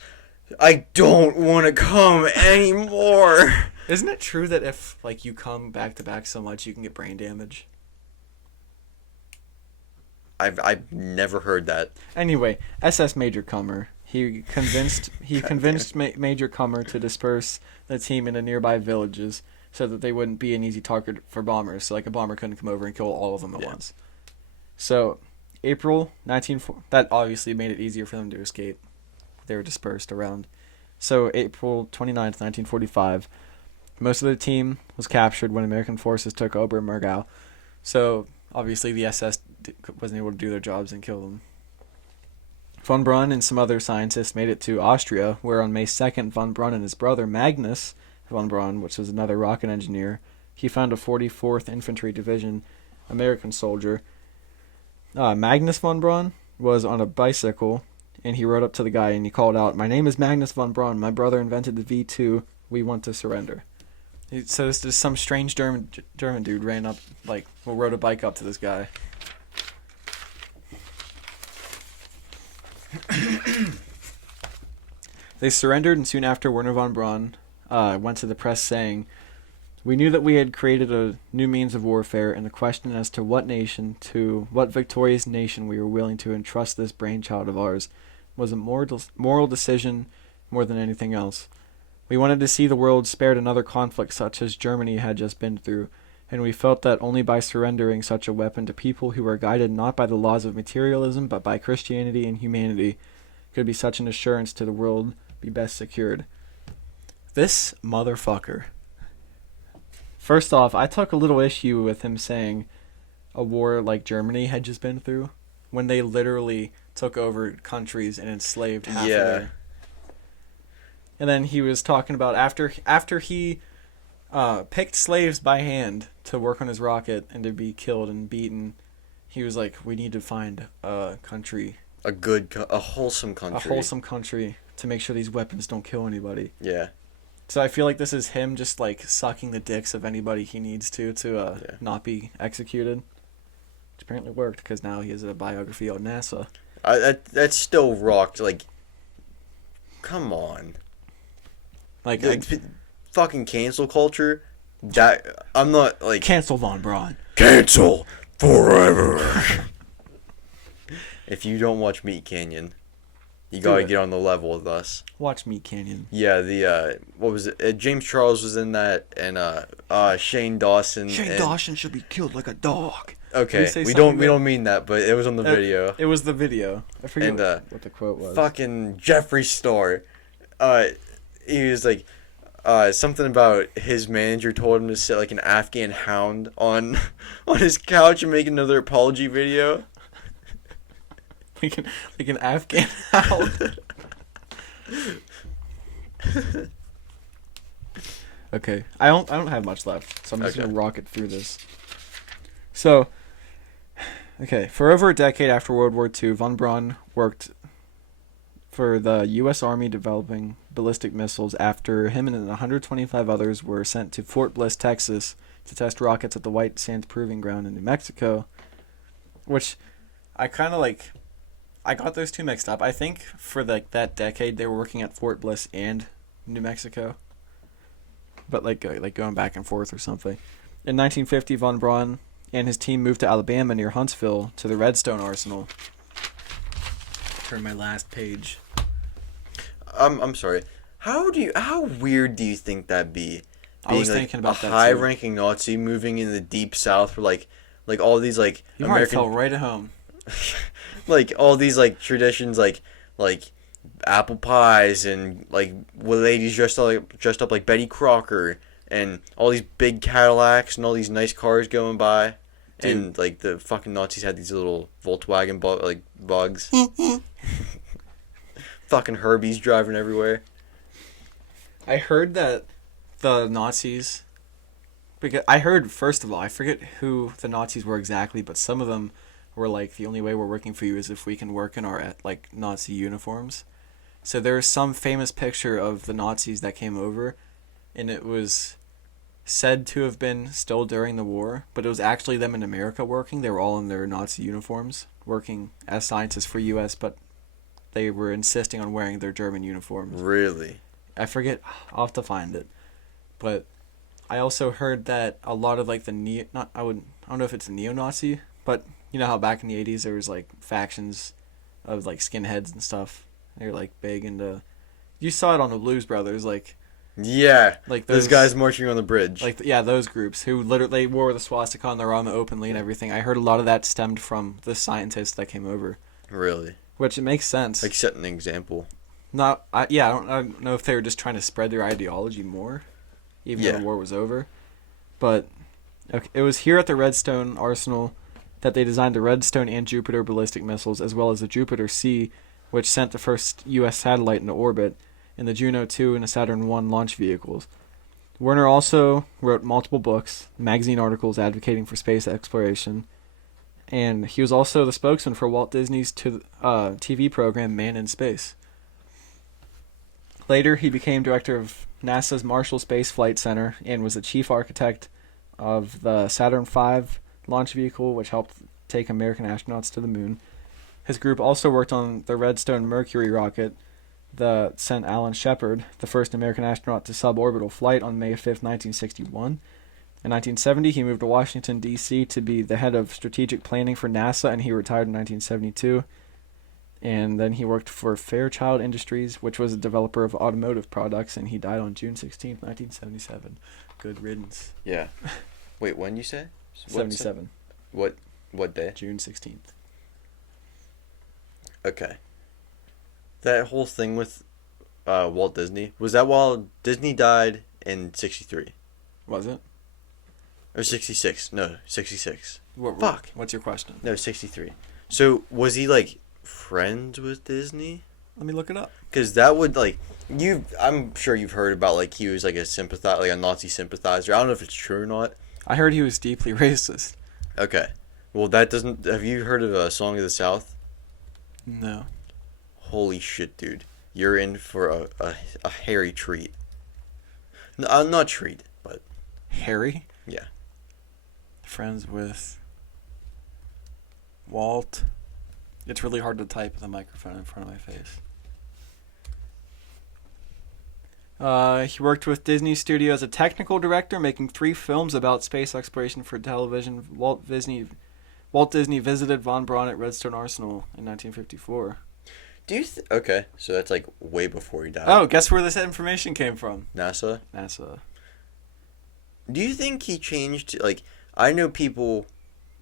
I don't want to come anymore. Isn't it true that if like you come back to back so much, you can get brain damage? I've never heard that. Anyway, SS Major Kummer. He convinced Major Kummer to disperse the team into nearby villages so that they wouldn't be an easy target for bombers. So like a bomber couldn't come over and kill all of them at once. So April 1940, that obviously made it easier for them to escape. They were dispersed around. So April 29th, 1945, most of the team was captured when American forces took Obermurgau. So obviously the SS wasn't able to do their jobs and kill them. Von Braun and some other scientists made it to Austria, where on May 2nd, Von Braun and his brother Magnus Von Braun, which was another rocket engineer, he found a 44th Infantry Division American soldier. Magnus Von Braun was on a bicycle, and he rode up to the guy and he called out, "My name is Magnus Von Braun. My brother invented the V2. We want to surrender." So this is some strange German dude rode a bike up to this guy. They surrendered, and soon after, Werner Von Braun went to the press saying, "We knew that we had created a new means of warfare, and the question as to what victorious nation we were willing to entrust this brainchild of ours was a moral decision more than anything else. We wanted to see the world spared another conflict such as Germany had just been through, and we felt that only by surrendering such a weapon to people who were guided not by the laws of materialism but by Christianity and humanity could be such an assurance to the world be best secured. This motherfucker. First off, I took a little issue with him saying a war like Germany had just been through, when they literally took over countries and enslaved half of their... And then he was talking about after he picked slaves by hand to work on his rocket and to be killed and beaten, he was like, we need to find a country. A wholesome country. A wholesome country to make sure these weapons don't kill anybody. Yeah. So I feel like this is him just like sucking the dicks of anybody he needs to not be executed. Which apparently worked because now he has a biography on NASA. That's still rocked. Like, come on. Like fucking cancel culture. That I'm not like cancel Von Braun. Cancel forever. If you don't watch Meat Canyon, you gotta get on the level with us. Watch Meat Canyon. Yeah, the what was it? James Charles was in that, and Shane Dawson. Shane Dawson should be killed like a dog. Okay, we don't mean that, but it was on the video. It was the video. I forget what the quote was. Fucking Jeffree Star. He was like, something about his manager told him to sit like an Afghan hound on his couch and make another apology video. like an Afghan hound. Okay, I don't have much left, so I'm just gonna rocket through this. So, okay, for over a decade after World War II, Von Braun worked for the U.S. Army developing ballistic missiles after him and 125 others were sent to Fort Bliss, Texas, to test rockets at the White Sands Proving Ground in New Mexico, which I kind of like... I got those two mixed up. I think for that decade they were working at Fort Bliss and New Mexico, but like going back and forth or something. In 1950, Von Braun and his team moved to Alabama near Huntsville to the Redstone Arsenal. Turn my last page. I'm sorry. How weird do you think that'd be? I was thinking about that. A high-ranking Nazi moving in the deep South, where like all these like you American felt right at home. Like all these like traditions, like apple pies and like ladies dressed up like Betty Crocker, and all these big Cadillacs and all these nice cars going by. Dude. And like the fucking Nazis had these little Volkswagen bugs. Fucking Herbies driving everywhere. I heard that the Nazis, because I heard, first of all, I forget who the Nazis were exactly, but some of them were like, the only way we're working for you is if we can work in our like Nazi uniforms. So there's some famous picture of the Nazis that came over, and it was said to have been still during the war, but it was actually them in America working. They were all in their Nazi uniforms, working as scientists for U.S., but they were insisting on wearing their German uniforms. Really? I forget. I'll have to find it. But I also heard that a lot of like the I don't know if it's a neo-Nazi, but you know how back in the 80s there was like factions of like skinheads and stuff. They were like big into... You saw it on the Blues Brothers, like... Yeah, like those guys marching on the bridge. Like, yeah, those groups who literally wore the swastika on their arm openly and everything. I heard a lot of that stemmed from the scientists that came over. Really? Which it makes sense. Like setting an example. I don't know if they were just trying to spread their ideology more, even though the war was over. But okay, it was here at the Redstone Arsenal that they designed the Redstone and Jupiter ballistic missiles, as well as the Jupiter C, which sent the first U.S. satellite into orbit, and the Juno 2 and the Saturn 1 launch vehicles. Werner also wrote multiple books, magazine articles advocating for space exploration, and he was also the spokesman for Walt Disney's TV program Man in Space. Later, he became director of NASA's Marshall Space Flight Center and was the chief architect of the Saturn V launch vehicle, which helped take American astronauts to the moon. His group also worked on the Redstone Mercury rocket that sent Alan Shepard, the first American astronaut, to suborbital flight on May 5, 1961. In 1970, he moved to Washington, D.C. to be the head of strategic planning for NASA, and he retired in 1972. And then he worked for Fairchild Industries, which was a developer of automotive products, and he died on June 16, 1977. Good riddance. Yeah. Wait, when you say? 77. What day? June 16th. Okay. That whole thing with Walt Disney, was that while Disney died in 63? Was it? Or 66? No, 66. Fuck. What's your question? No, 63. So, was he, like, friends with Disney? Let me look it up. Because that would, like, I'm sure you've heard about, like, he was, like, a Nazi sympathizer. I don't know if it's true or not. I heard he was deeply racist. Okay. Well, that doesn't... Have you heard of a Song of the South? No. Holy shit, dude. You're in for a hairy treat. No, not treat, but... Harry? Yeah. Friends with... Walt. It's really hard to type with a microphone in front of my face. He worked with Disney Studio as a technical director, making 3 films about space exploration for television. Walt Disney visited Von Braun at Redstone Arsenal in 1954. Do you... Okay, so that's like way before he died. Oh, guess where this information came from? NASA? NASA. Do you think he changed... Like, I know people...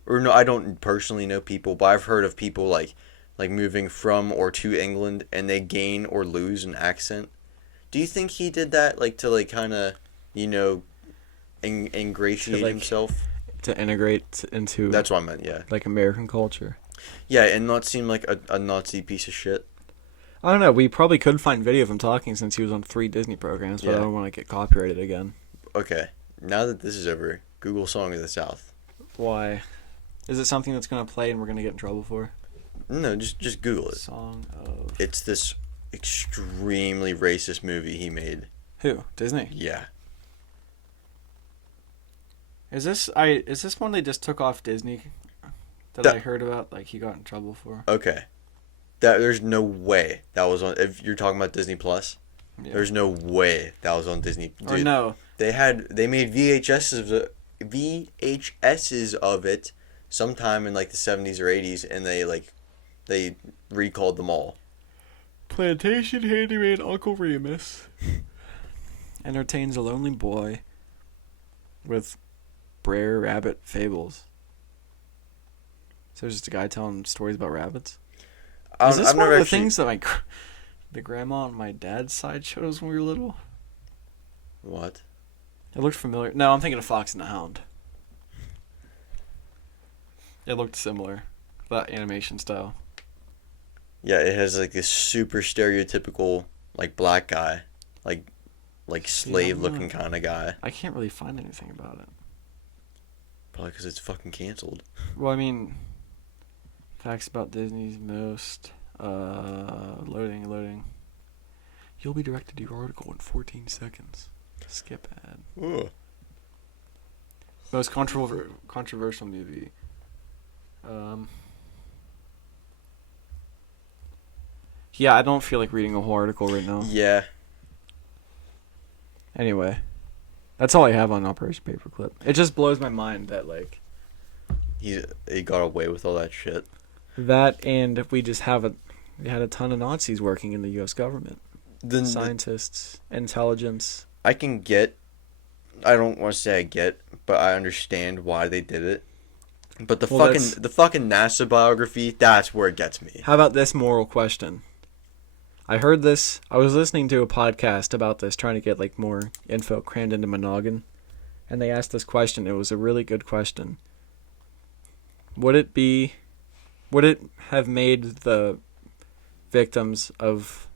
Or no, I don't personally know people, but I've heard of people like moving from or to England and they gain or lose an accent. Do you think he did that, like, to, like, kind of, you know, ingratiate to, like, himself? To integrate into... That's what I meant, yeah. Like, American culture. Yeah, and not seem like a Nazi piece of shit. I don't know. We probably could find video of him talking since he was on 3 Disney programs, but Yeah. I don't want to get copyrighted again. Okay, now that this is over, Google Song of the South. Why? Is it something that's going to play and we're going to get in trouble for? No, just Google it. Song of... It's this extremely racist movie he made. Who? Disney? Yeah. Is this one they just took off Disney that I heard about, like, he got in trouble for? Okay. There's no way that was on... If you're talking about Disney Plus, Yeah. there's no way that was on Disney. Dude, Or no. They made VHSs of it sometime in, like, the 70s or 80s, and they recalled them all. Plantation handyman Uncle Remus entertains a lonely boy with Brer Rabbit fables. So there's just a guy telling stories about rabbits? Is this one of the things that the grandma on my dad's side showed us when we were little? What? It looked familiar. No, I'm thinking of Fox and the Hound. It looked similar. That animation style. Yeah, it has, like, this super stereotypical, like, black guy. Like slave-looking kind of guy. I can't really find anything about it. Probably because it's fucking canceled. Well, I mean, facts about Disney's most... Loading. You'll be directed to your article in 14 seconds. Skip ad. Ooh. Most controversial movie. Yeah, I don't feel like reading a whole article right now. Yeah. Anyway, that's all I have on Operation Paperclip. It just blows my mind that, like... He got away with all that shit. That, and we had a ton of Nazis working in the U.S. government. Scientists, intelligence. I don't want to say I get, but I understand why they did it. But the fucking NASA biography, that's where it gets me. How about this moral question? I heard this. I was listening to a podcast about this, trying to get, like, more info crammed into my noggin. And they asked this question. It was a really good question. Would it have made the victims of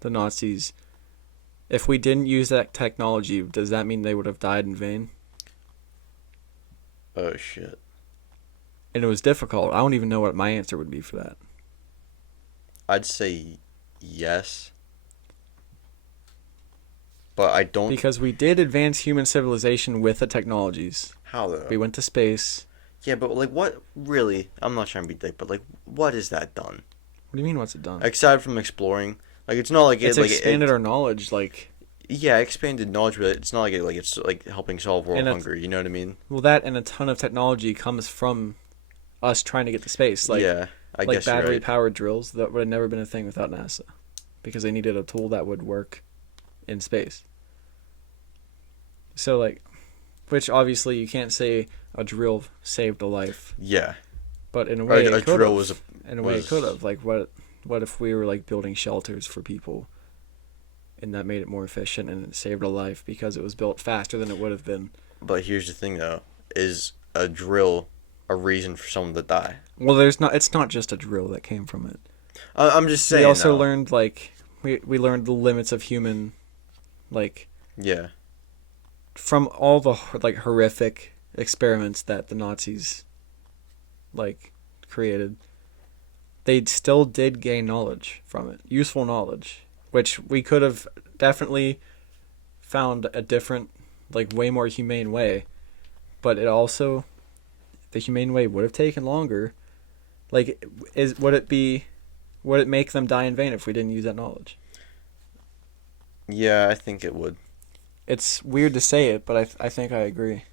the Nazis, if we didn't use that technology, does that mean they would have died in vain? Oh, shit. And it was difficult. I don't even know what my answer would be for that. I'd say yes. But I don't... Because we did advance human civilization with the technologies. How, though? We went to space. Yeah, but, like, what... Really? I'm not trying to be dick, but, like, what is that done? What do you mean, what's it done? Aside from exploring. Like, it's not like... It's expanded our knowledge, like... Yeah, expanded knowledge, but it's not like it's like helping solve world hunger, you know what I mean? Well, that and a ton of technology comes from us trying to get to space. Like, yeah, I guess you're right. battery-powered drills, that would have never been a thing without NASA. Because they needed a tool that would work in space. So, like, Which obviously you can't say a drill saved a life. Yeah. But in a way, a drill was it could have. Like, what if we were like building shelters for people, and that made it more efficient and it saved a life because it was built faster than it would have been. But here's the thing, though: is a drill a reason for someone to die? Well, it's not just a drill that came from it. I'm just saying. We also learned like we learned the limits of human, like. Yeah. From all the like horrific experiments that the Nazis like created, they still did gain knowledge from it, useful knowledge, which we could have definitely found a different, like way more humane way, but it also, the humane way would have taken longer. Like, would it make them die in vain if we didn't use that knowledge? Yeah, I think it would. It's weird to say it, but I think I agree.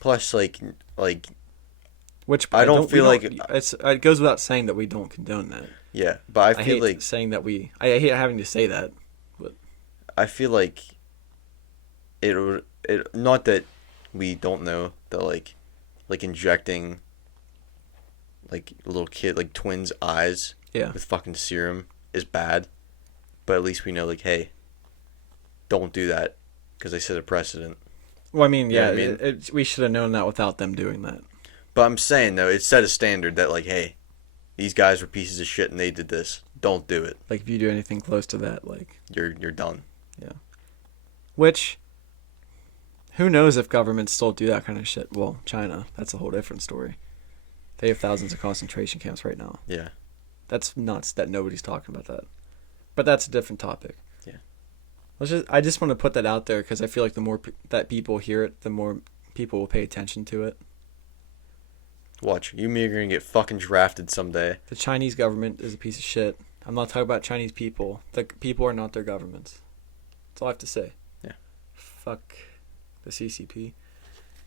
Plus, like, which I don't feel like it goes without saying that we don't condone that. Yeah, but I feel hate like saying that I hate having to say that, but I feel like it not that we don't know that like injecting like a little kid like twins' eyes with fucking serum is bad, but at least we know like, hey, don't do that because they set a precedent. Well, I mean, we should have known that without them doing that. But I'm saying though, it set a standard that like, hey, these guys were pieces of shit and they did this. Don't do it. Like if you do anything close to that, like you're done. Yeah. Which, who knows if governments still do that kind of shit? Well, China, that's a whole different story. They have thousands of concentration camps right now. Yeah. That's nuts that nobody's talking about that. But that's a different topic. Yeah. I just want to put that out there because I feel like the more that people hear it, the more people will pay attention to it. Watch, you and me are going to get fucking drafted someday. The Chinese government is a piece of shit. I'm not talking about Chinese people. The people are not their governments. That's all I have to say. Yeah. Fuck the CCP.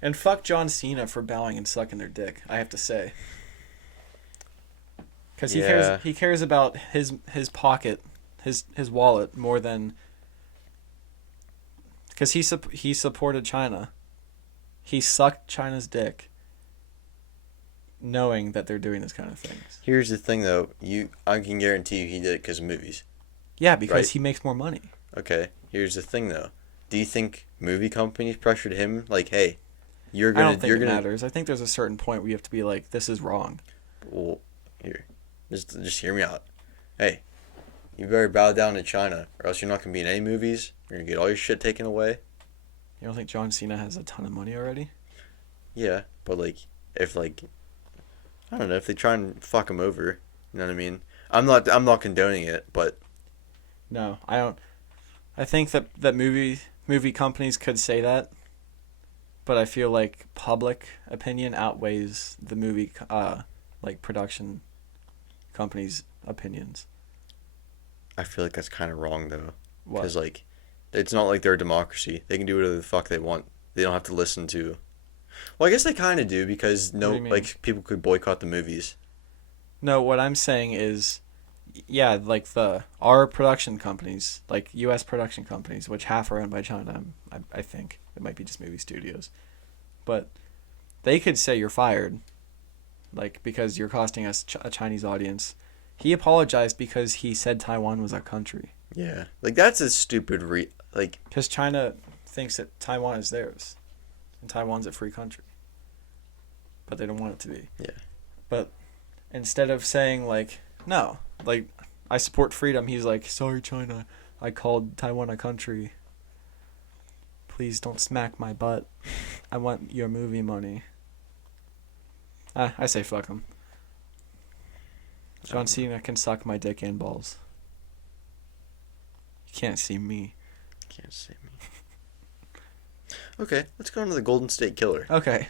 And fuck John Cena for bowing and sucking their dick, I have to say. Because he cares about his pocket, his wallet, more than... Because he supported China. He sucked China's dick, knowing that they're doing this kind of things. Here's the thing, though. I can guarantee you he did it because of movies. Yeah, because he makes more money. Okay. Here's the thing, though. Do you think movie companies pressured him? Like, hey, I don't think it matters. I think there's a certain point where you have to be like, this is wrong. Well, here. Just hear me out. Hey, you better bow down to China, or else you're not going to be in any movies. You're going to get all your shit taken away. You don't think John Cena has a ton of money already? Yeah, but, like, if, like... I don't know, if they try and fuck him over, you know what I mean? I'm not condoning it, but... No, I don't... I think that movie companies could say that, but I feel like public opinion outweighs the movie, like, production companies' opinions. I feel like that's kind of wrong, though. What? Because, like, it's not like they're a democracy. They can do whatever the fuck they want. They don't have to listen to... Well, I guess they kind of do because like people could boycott the movies. No, what I'm saying is, yeah, like our production companies, like U.S. production companies, which half are owned by China. I think it might be just movie studios, but they could say you're fired, like because you're costing us a Chinese audience. He apologized because he said Taiwan was a country. Yeah, like that's a stupid like. Because China thinks that Taiwan is theirs. And Taiwan's a free country. But they don't want it to be. Yeah. But instead of saying, like, no, like, I support freedom, he's like, sorry, China, I called Taiwan a country. Please don't smack my butt. I want your movie money. I say fuck him. John Cena can suck my dick and balls. You can't see me. Can't see me. Okay, let's go into the Golden State Killer. Okay.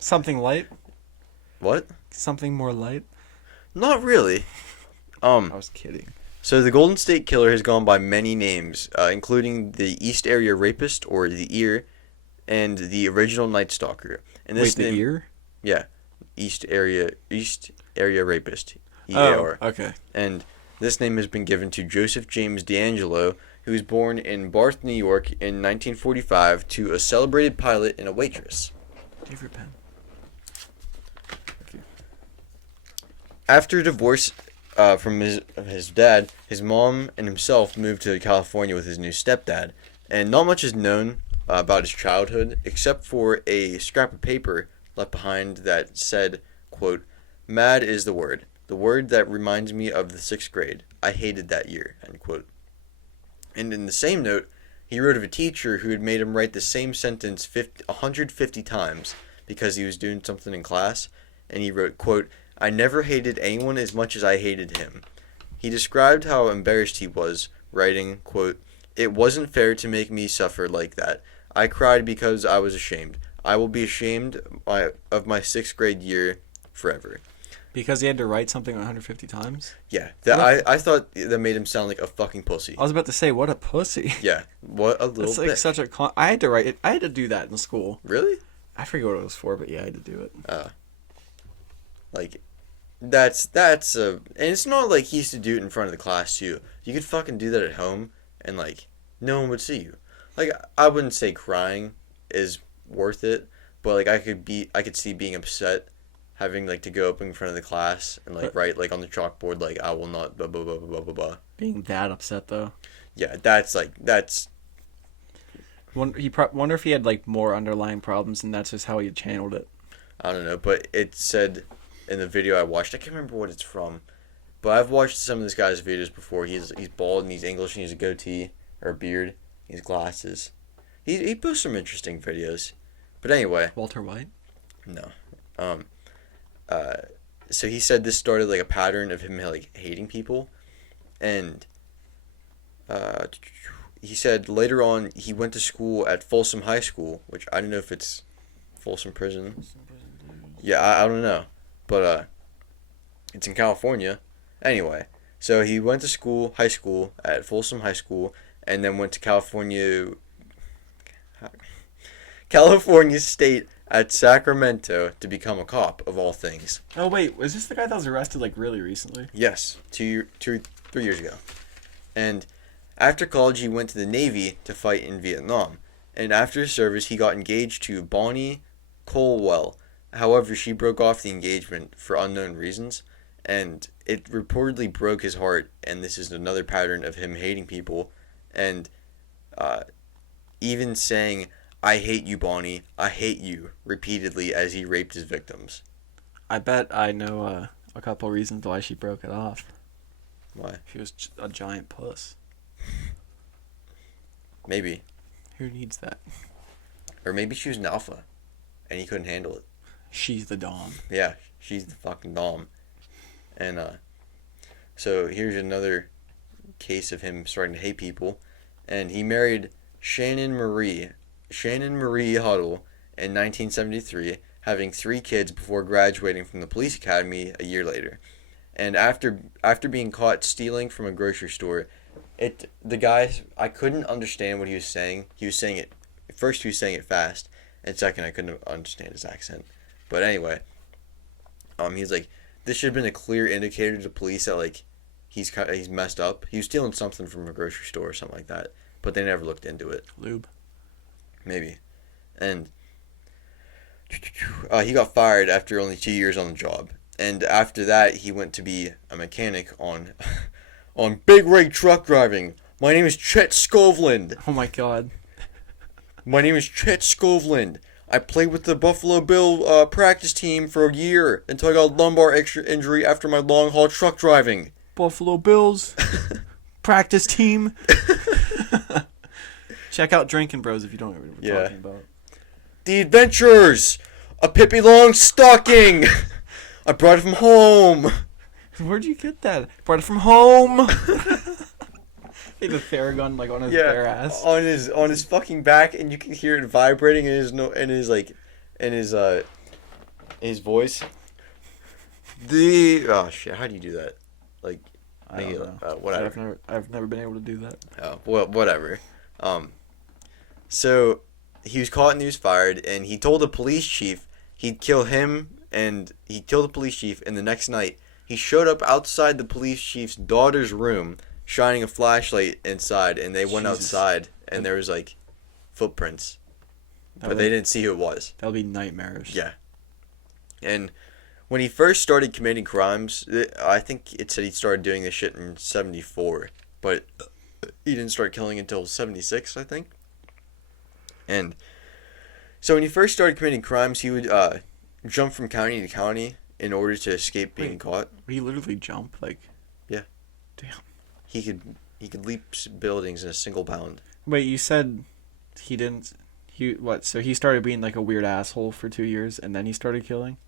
Something light? What? Something more light? Not really. I was kidding. So the Golden State Killer has gone by many names, including the East Area Rapist, or the Ear, and the original Night Stalker. And this the Ear? Yeah. East Area Rapist. EAR. Oh, okay. And this name has been given to Joseph James DeAngelo, who was born in Barth, New York in 1945 to a celebrated pilot and a waitress. Do you have your pen? After divorce from his dad, his mom and himself moved to California with his new stepdad. And not much is known about his childhood, except for a scrap of paper left behind that said, quote, "Mad is the word that reminds me of the 6th grade. I hated that year," end quote. And in the same note, he wrote of a teacher who had made him write the same sentence 150 times because he was doing something in class, and he wrote, quote, "I never hated anyone as much as I hated him." He described how embarrassed he was, writing, quote, "It wasn't fair to make me suffer like that. I cried because I was ashamed. I will be ashamed of my 6th grade year forever." Because he had to write something 150 times? Yeah, I thought that made him sound like a fucking pussy. I was about to say, what a pussy. Yeah, what a little That's like bitch. such a... I had to write it. I had to do that in school. Really? I forget what it was for, but yeah, I had to do it. Like, that's and it's not like he used to do it in front of the class too. You could fucking do that at home, and like, no one would see you. Like, I wouldn't say crying is worth it, but like, I could see being upset, having like to go up in front of the class and like write like on the chalkboard like, "I will not blah blah blah blah blah blah." Being that upset though. Yeah, that's. Wonder if he had like more underlying problems, and that's just how he had channeled it. I don't know, but it said in the video I watched, I can't remember what it's from, but I've watched some of this guy's videos before. He's bald and he's English and he has a goatee or a beard. He has glasses. He posts some interesting videos. But anyway. Walter White? No. So he said this started like a pattern of him like hating people, and he said later on he went to school at Folsom High School, which I don't know if it's Folsom Prison. Yeah, I don't know, but it's in California. Anyway, so he went to high school at Folsom High School, and then went to California State at Sacramento to become a cop, of all things. Oh wait, was this the guy that was arrested like really recently? Yes, 3 years ago. And after college, he went to the Navy to fight in Vietnam. And after his service, he got engaged to Bonnie Colwell. However, she broke off the engagement for unknown reasons, and it reportedly broke his heart. And this is another pattern of him hating people, and even saying, "I hate you, Bonnie. I hate you," repeatedly as he raped his victims. I bet I know a couple reasons why she broke it off. Why? She was a giant puss. Maybe. Who needs that? Or maybe she was an alpha, and he couldn't handle it. She's the dom. Yeah, she's the fucking dom. And so here's another case of him starting to hate people. And he married Shannon Marie Huddle in 1973, having 3 kids before graduating from the police academy a year later. And after being caught stealing from a grocery store, the guy, I couldn't understand what he was saying. He was saying it, first he was saying it fast, and second I couldn't understand his accent. But anyway, he's like, this should have been a clear indicator to police that like he's messed up. He was stealing something from a grocery store or something like that, but they never looked into it. Lube. Maybe. And he got fired after only 2 years on the job. And after that, he went to be a mechanic on big rig truck driving. My name is Chet Skovland. Oh my god. My name is Chet Skovland. I played with the Buffalo Bill practice team for a year until I got a lumbar injury after my long haul truck driving. Buffalo Bills practice team. Check out Drinking Bros if you don't know what we're talking about. The Adventures! A Pippi Longstocking! I brought it from home! Where'd you get that? Brought it from home! He had a Theragun like on his bare ass. On his fucking back, and you can hear it vibrating in his voice. Oh shit! How do you do that? Like, I don't know. Whatever. I've never been able to do that. Oh well, whatever. So he was caught and he was fired, and he told the police chief he'd kill him, and he killed the police chief. And the next night, he showed up outside the police chief's daughter's room, shining a flashlight inside, and they went outside, and there was like footprints, but they didn't see who it was. That'll be nightmarish. Yeah. And when he first started committing crimes, I think it said he started doing this shit in 1974, but he didn't start killing until 1976, I think. And so when he first started committing crimes, he would jump from county to county in order to escape being caught. Would he literally jump? Like, yeah. Damn. He could leap buildings in a single bound. Wait, you said he didn't... So he started being like a weird asshole for 2 years, and then he started killing?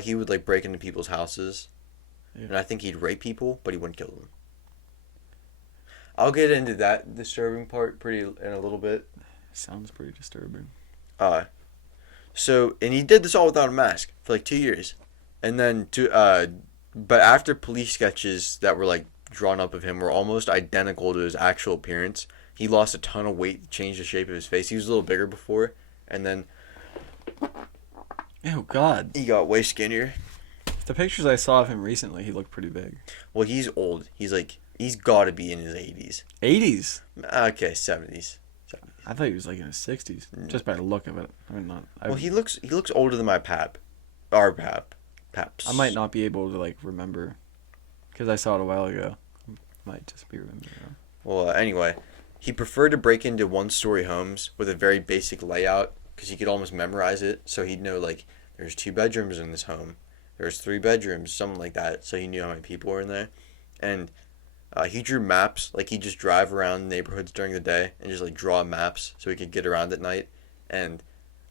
He would like break into people's houses, and I think he'd rape people, but he wouldn't kill them. I'll get into that disturbing part in a little bit. Sounds pretty disturbing. So and he did this all without a mask for like 2 years, and then but after police sketches that were like drawn up of him were almost identical to his actual appearance, he lost a ton of weight, changed the shape of his face. He was a little bigger before, and then oh God, he got way skinnier. The pictures I saw of him recently, he looked pretty big. Well, he's old. He's got to be in his 80s. 80s? Okay, 70s. I thought he was like in his 60s, just by the look of it. I mean, well, he looks older than my pap. Our paps. I might not be able to like remember, because I saw it a while ago. Might just be remembering. Well, anyway, he preferred to break into one-story homes with a very basic layout because he could almost memorize it. So he'd know like there's 2 bedrooms in this home, there's 3 bedrooms, something like that. So he knew how many people were in there, and he drew maps. Like he'd just drive around neighborhoods during the day and just like draw maps so he could get around at night. And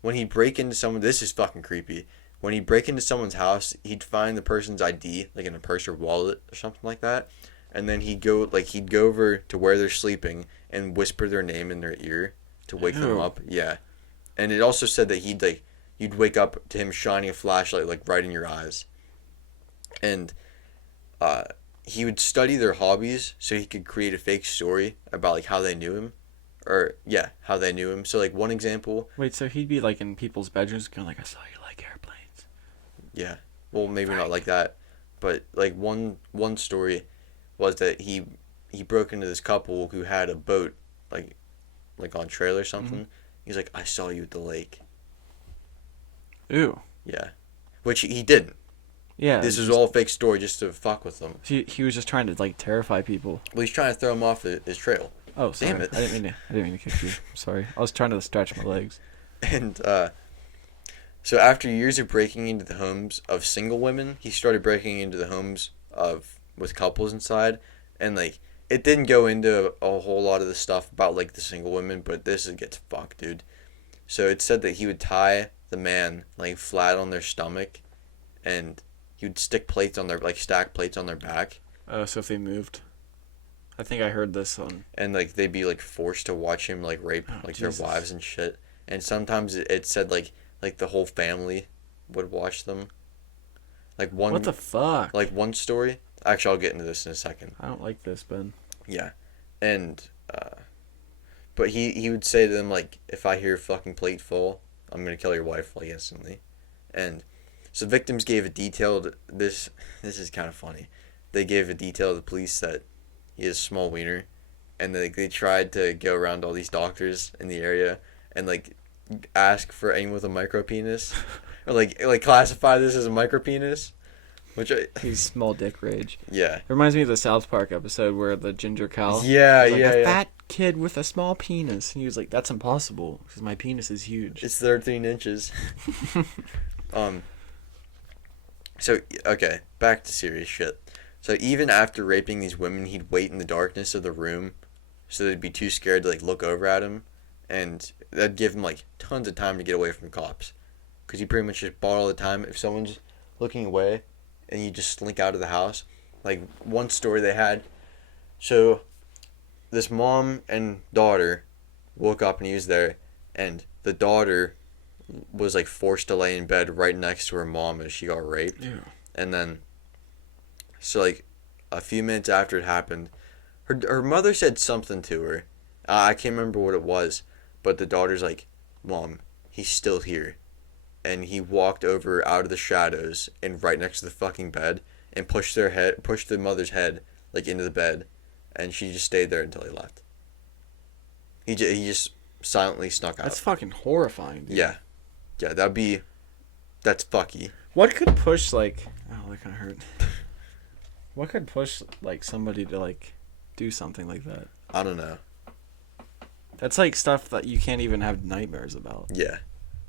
when he'd break into someone, this is fucking creepy. When he'd break into someone's house, he'd find the person's ID like in a purse or wallet or something like that. And then he'd go over to where they're sleeping and whisper their name in their ear to wake them up. Yeah. And it also said that you'd wake up to him shining a flashlight like right in your eyes. And he would study their hobbies so he could create a fake story about like how they knew him. How they knew him. So like one example. Wait, so he'd be like in people's bedrooms going like, I saw you like airplanes. Yeah. Well, maybe not like that. But like one story was that he broke into this couple who had a boat like on trail or something. Mm-hmm. He's like, I saw you at the lake. Ew. Yeah. Which he didn't. Yeah. This is all a fake story just to fuck with them. He was just trying to like terrify people. Well, he's trying to throw them off his trail. Oh, sorry. Damn it. I didn't mean to kick you. I'm sorry. I was trying to stretch my legs. And so after years of breaking into the homes of single women, he started breaking into the homes with couples inside, and like it didn't go into a whole lot of the stuff about like the single women, but this gets fucked, dude. So it said that he would tie the man like flat on their stomach, and he would stick plates on their stack plates on their back. Oh, so if they moved. I think I heard this on. And like they'd be like forced to watch him like rape their wives and shit. And sometimes it said like the whole family would watch them. Like one. What the fuck? Like one story. Actually, I'll get into this in a second. I don't like this, Ben. Yeah, and but he would say to them like, if I hear a fucking plate fall, I'm gonna kill your wife like instantly. And so victims gave a detailed. This is kind of funny. They gave a detail to the police that he has a small wiener, and they tried to go around all these doctors in the area and like ask for anyone with a micro penis, or like classify this as a micro penis, which he's small dick rage. Yeah, it reminds me of the South Park episode where the ginger cow. Yeah, was like, a fat kid with a small penis, and he was like, "That's impossible because my penis is huge. It's 13 inches." So okay, back to serious shit. So even after raping these women, he'd wait in the darkness of the room, so they'd be too scared to like look over at him, and that'd give him like tons of time to get away from the cops, because he pretty much just bought all the time. If someone's looking away, and you just slink out of the house. Like one story they had, so this mom and daughter woke up and he was there, and the daughter was like forced to lay in bed right next to her mom as she got raped. Yeah. And then so like a few minutes after it happened, her mother said something to her. I can't remember what it was, but the daughter's like, "Mom, he's still here." And he walked over out of the shadows and right next to the fucking bed and pushed the mother's head like into the bed, and she just stayed there until he left. He just silently snuck out. That's fucking horrifying, dude. Yeah. Yeah, that's fucky. What could push, like... Oh, that kind of hurt. What could push, like, somebody to, like, do something like that? I don't know. That's, like, stuff that you can't even have nightmares about. Yeah.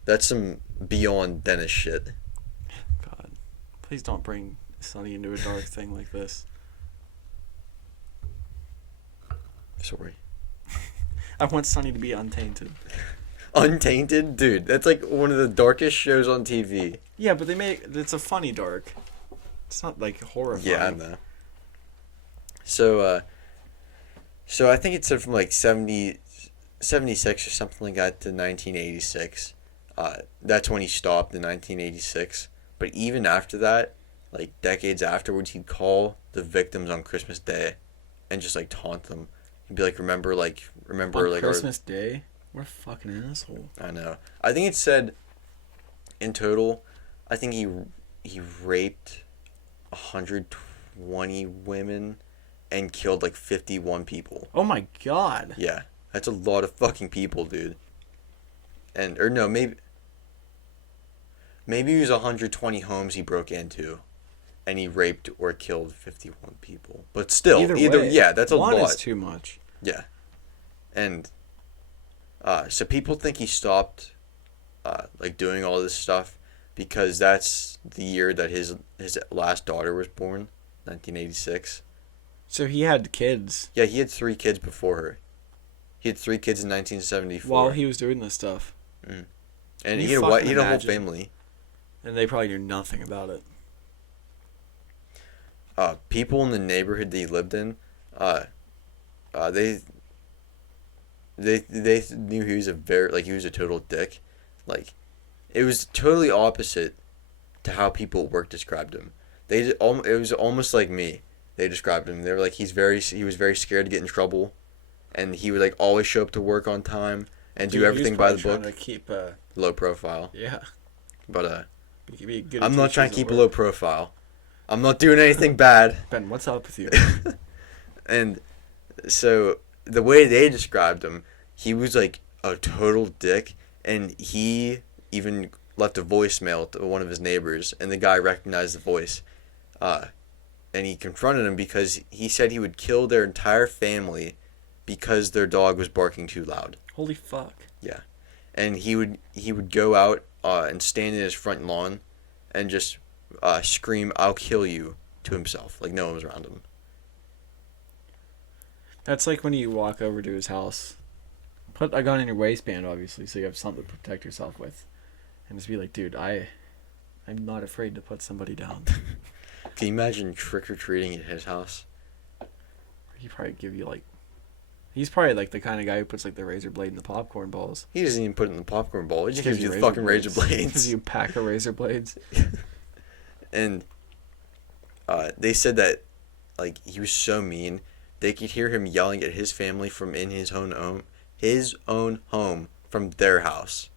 That's some beyond Dennis shit. God. Please don't bring Sonny into a dark thing like this. Sorry. I want Sonny to be untainted. Untainted? Dude, that's like one of the darkest shows on TV. Yeah, but it's a funny dark. It's not like horrifying. Yeah, I know. So I think it said from like 76 or something like that to 1986. That's when he stopped in 1986. But even after that, like decades afterwards, he'd call the victims on Christmas Day and just like taunt them. He'd be like, remember on like Christmas Day? What a fucking asshole. I know. I think it said in total, I think he raped 120 women and killed like 51 people. Oh my god. Yeah. That's a lot of fucking people, dude. Or no, maybe it was 120 homes he broke into and he raped or killed 51 people. But still, either way, yeah, that's a lot. One is too much. Yeah. And so people think he stopped like doing all this stuff because that's the year that his last daughter was born, 1986. So he had kids. Yeah, he had 3 kids before her. He had 3 kids in 1974. While he was doing this stuff. Mm. And he had a whole family. And they probably knew nothing about it. People in the neighborhood that he lived in, they knew he was a total dick. Like, it was totally opposite to how people at work described him. It was almost like me. They described him. They were like, he was very scared to get in trouble, and he would like always show up to work on time and do everything by the book. To keep low profile. Yeah. But I'm not trying to keep a low profile. I'm not doing anything bad. Ben, what's up with you? And so the way they described him, he was like a total dick, and he even left a voicemail to one of his neighbors, and the guy recognized the voice. And he confronted him because he said he would kill their entire family because their dog was barking too loud. Holy fuck. Yeah. And he would go out and stand in his front lawn and just scream, "I'll kill you," to himself. Like no one was around him. That's like when you walk over to his house. Put a gun in your waistband, obviously, so you have something to protect yourself with. And just be like, dude, I'm not afraid to put somebody down. Can you imagine trick-or-treating at his house? He'd probably give you, like... He's probably, like, the kind of guy who puts, like, the razor blade in the popcorn balls. He doesn't even put it in the popcorn ball. He just gives you the fucking razor blades. He gives you a pack of razor blades. And they said that, like, he was so mean, they could hear him yelling at his family from in his own home from their house.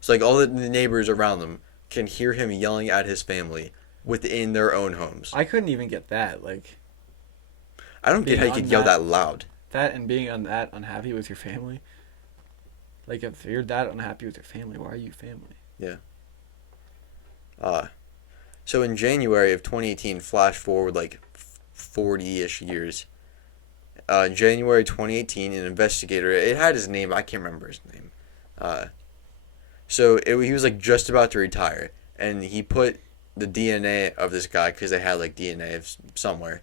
So, like, all the neighbors around them can hear him yelling at his family within their own homes. I couldn't even get that. Like, I don't get how you could yell that loud. That and being that unhappy with your family. Like, if you're that unhappy with your family, why are you family? Yeah. So in January of 2018, flash forward like 40-ish years. January 2018, an investigator, it had his name, I can't remember his name. He was like just about to retire, and he put the DNA of this guy, because they had like DNA of somewhere,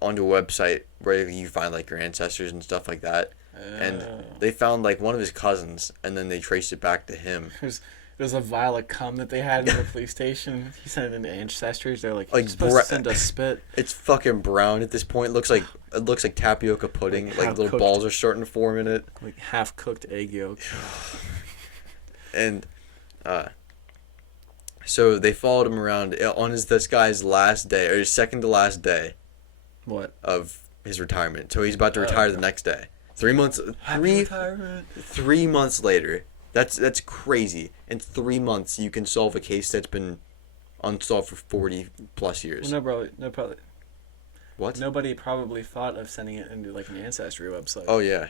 onto a website where you find like your ancestors and stuff like that. And they found like one of his cousins, and then they traced it back to him. It was a vial of cum that they had in the police station. He sent it into ancestors. They're like, you're supposed to send us spit. It's fucking brown at this point. It looks like tapioca pudding. Like little balls are starting to form in it. Like half-cooked egg yolk. And so they followed him around on this guy's last day, or his second to last day. What? Of his retirement. So he's about to retire the next day. 3 months. Retirement. 3 months later. That's crazy. In 3 months, you can solve a case that's been unsolved for 40 plus years. Well, no, bro. What? Nobody probably thought of sending it into like an ancestry website. Oh yeah.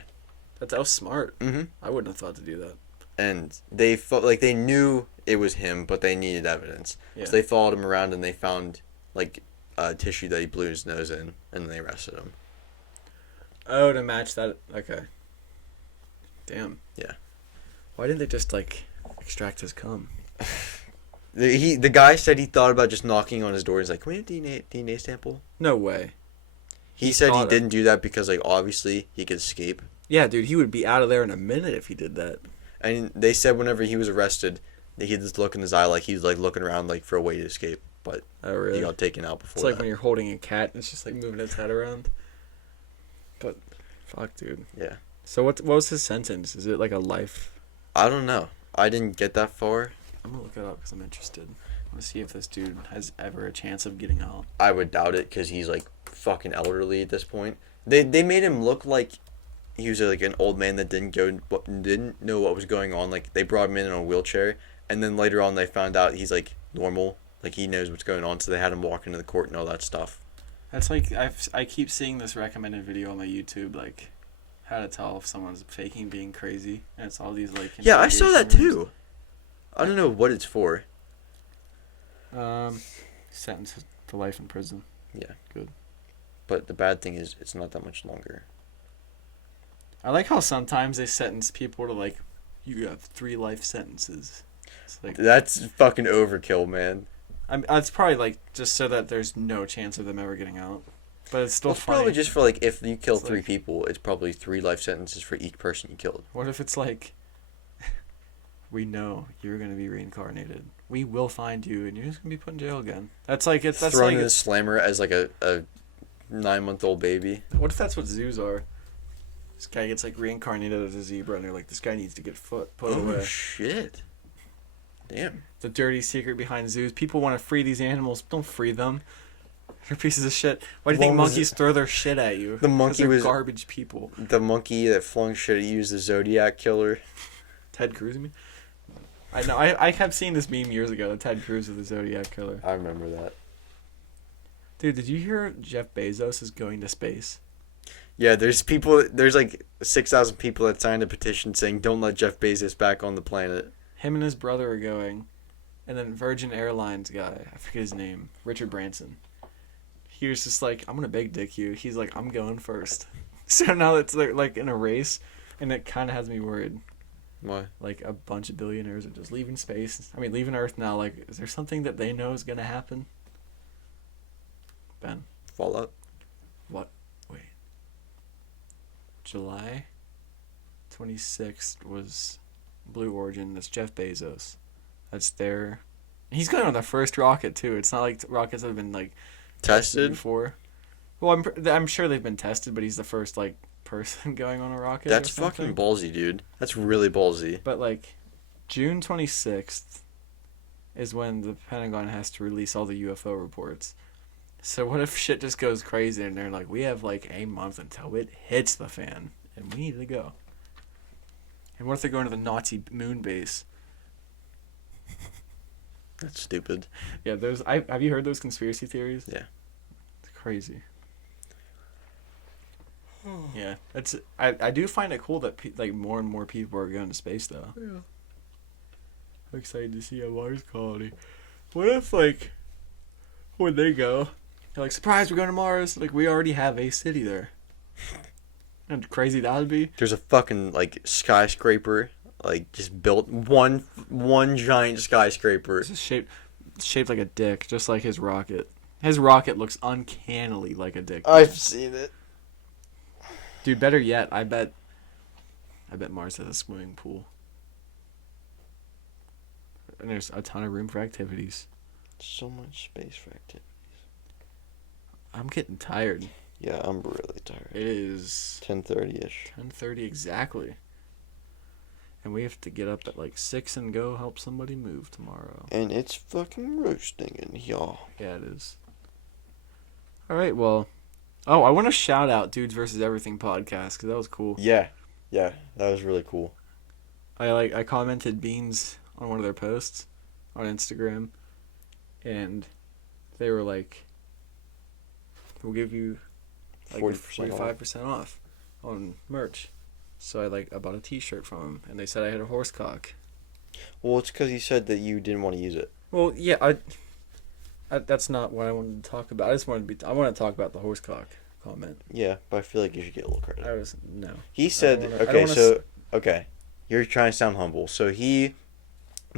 That was smart. Mm-hmm. I wouldn't have thought to do that. And they felt like they knew it was him, but they needed evidence. Yeah. So they followed him around and they found like tissue that he blew his nose in, and they arrested him. Oh, to match that. Okay. Damn. Yeah. Why didn't they just like extract his cum? The guy said he thought about just knocking on his door. He's like, "Can we have a DNA sample?" No way. He said he didn't do that because like obviously he could escape. Yeah, dude, he would be out of there in a minute if he did that. And they said whenever he was arrested, that he had this look in his eye like he's like looking around like for a way to escape, but really? He got taken out before. It's like when you're holding a cat and it's just like moving its head around. But fuck, dude. Yeah. So what was his sentence? Is it like a life? I don't know. I didn't get that far. I'm gonna look it up because I'm interested. I want to see if this dude has ever a chance of getting out. I would doubt it because he's like fucking elderly at this point. They made him look like he was like an old man that didn't know what was going on. Like they brought him in a wheelchair, and then later on they found out he's like normal, like he knows what's going on. So they had him walk into the court and all that stuff. That's like I keep seeing this recommended video on my YouTube, like how to tell if someone's faking being crazy, and it's all these like. Yeah, I saw that too. I don't know what it's for. Sentenced to life in prison. Yeah. Good. But the bad thing is, it's not that much longer. I like how sometimes they sentence people to like, you have 3 life sentences. It's like, that's fucking overkill, man. It's probably like just so that there's no chance of them ever getting out. But it's still funny. Probably just for like if you kill it's 3 like, people, it's probably 3 life sentences for each person you killed. What if it's like, we know you're gonna be reincarnated. We will find you, and you're just gonna be put in jail again. That's like that's thrown like in a slammer as like a 9-month-old baby. What if that's what zoos are? This guy gets like reincarnated as a zebra, and they're like, this guy needs to get put away. Oh shit! Damn. The dirty secret behind zoos. People want to free these animals. Don't free them. They're pieces of shit. Why do you think monkeys throw their shit at you? The monkey was garbage people. The monkey that flung shit at you is the Zodiac killer. Ted Cruz, you mean? I know. I kept seeing this meme years ago. The Ted Cruz of the Zodiac killer. I remember that. Dude, did you hear Jeff Bezos is going to space? Yeah, there's like 6,000 people that signed a petition saying don't let Jeff Bezos back on the planet. Him and his brother are going, and then Virgin Airlines guy, I forget his name, Richard Branson. He was just like, I'm gonna big dick you. He's like, I'm going first. So now it's like in a race, and it kind of has me worried. Why? Like a bunch of billionaires are just leaving space. I mean, leaving Earth now. Like, is there something that they know is gonna happen? Ben. Fallout. What? Wait. July 26th was Blue Origin. That's Jeff Bezos. That's their. He's going on the first rocket too. It's not like rockets that have been like tested before. Well, I'm sure they've been tested, but he's the first like person going on a rocket. That's fucking ballsy, dude. That's really ballsy. But like, June 26th is when the Pentagon has to release all the UFO reports. So what if shit just goes crazy and they're like, we have like a month until it hits the fan, and we need to go. And what if they're going to the Nazi moon base? That's stupid. Yeah, have you heard those conspiracy theories? Yeah. It's crazy. Yeah, I do find it cool that like more and more people are going to space though. Yeah. I'm excited to see a Mars colony. What if like when they go, they're like, surprise, we're going to Mars. Like, we already have a city there. And crazy that would be. There's a fucking like skyscraper, like just built one giant skyscraper. It's shaped like a dick, just like his rocket. His rocket looks uncannily like a dick. I've seen it. Dude, better yet, I bet Mars has a swimming pool. And there's a ton of room for activities. So much space for activities. I'm getting tired. Yeah, I'm really tired. It is 10:30ish. 10:30 exactly. And we have to get up at like 6 and go help somebody move tomorrow. And it's fucking roasting in here. Yeah, it is. All right, well. Oh, I want to shout out Dudes vs. Everything podcast because that was cool. Yeah, that was really cool. I commented Beans on one of their posts on Instagram, and they were like, we'll give you like 45% off on merch. So I bought a T-shirt from them, and they said I had a horse cock. Well, it's because you said that you didn't want to use it. Well, yeah, I that's not what I wanted to talk about. I want to talk about the horse cock comment. Yeah, but I feel like you should get a little credit. No. He said, okay, you're trying to sound humble. So they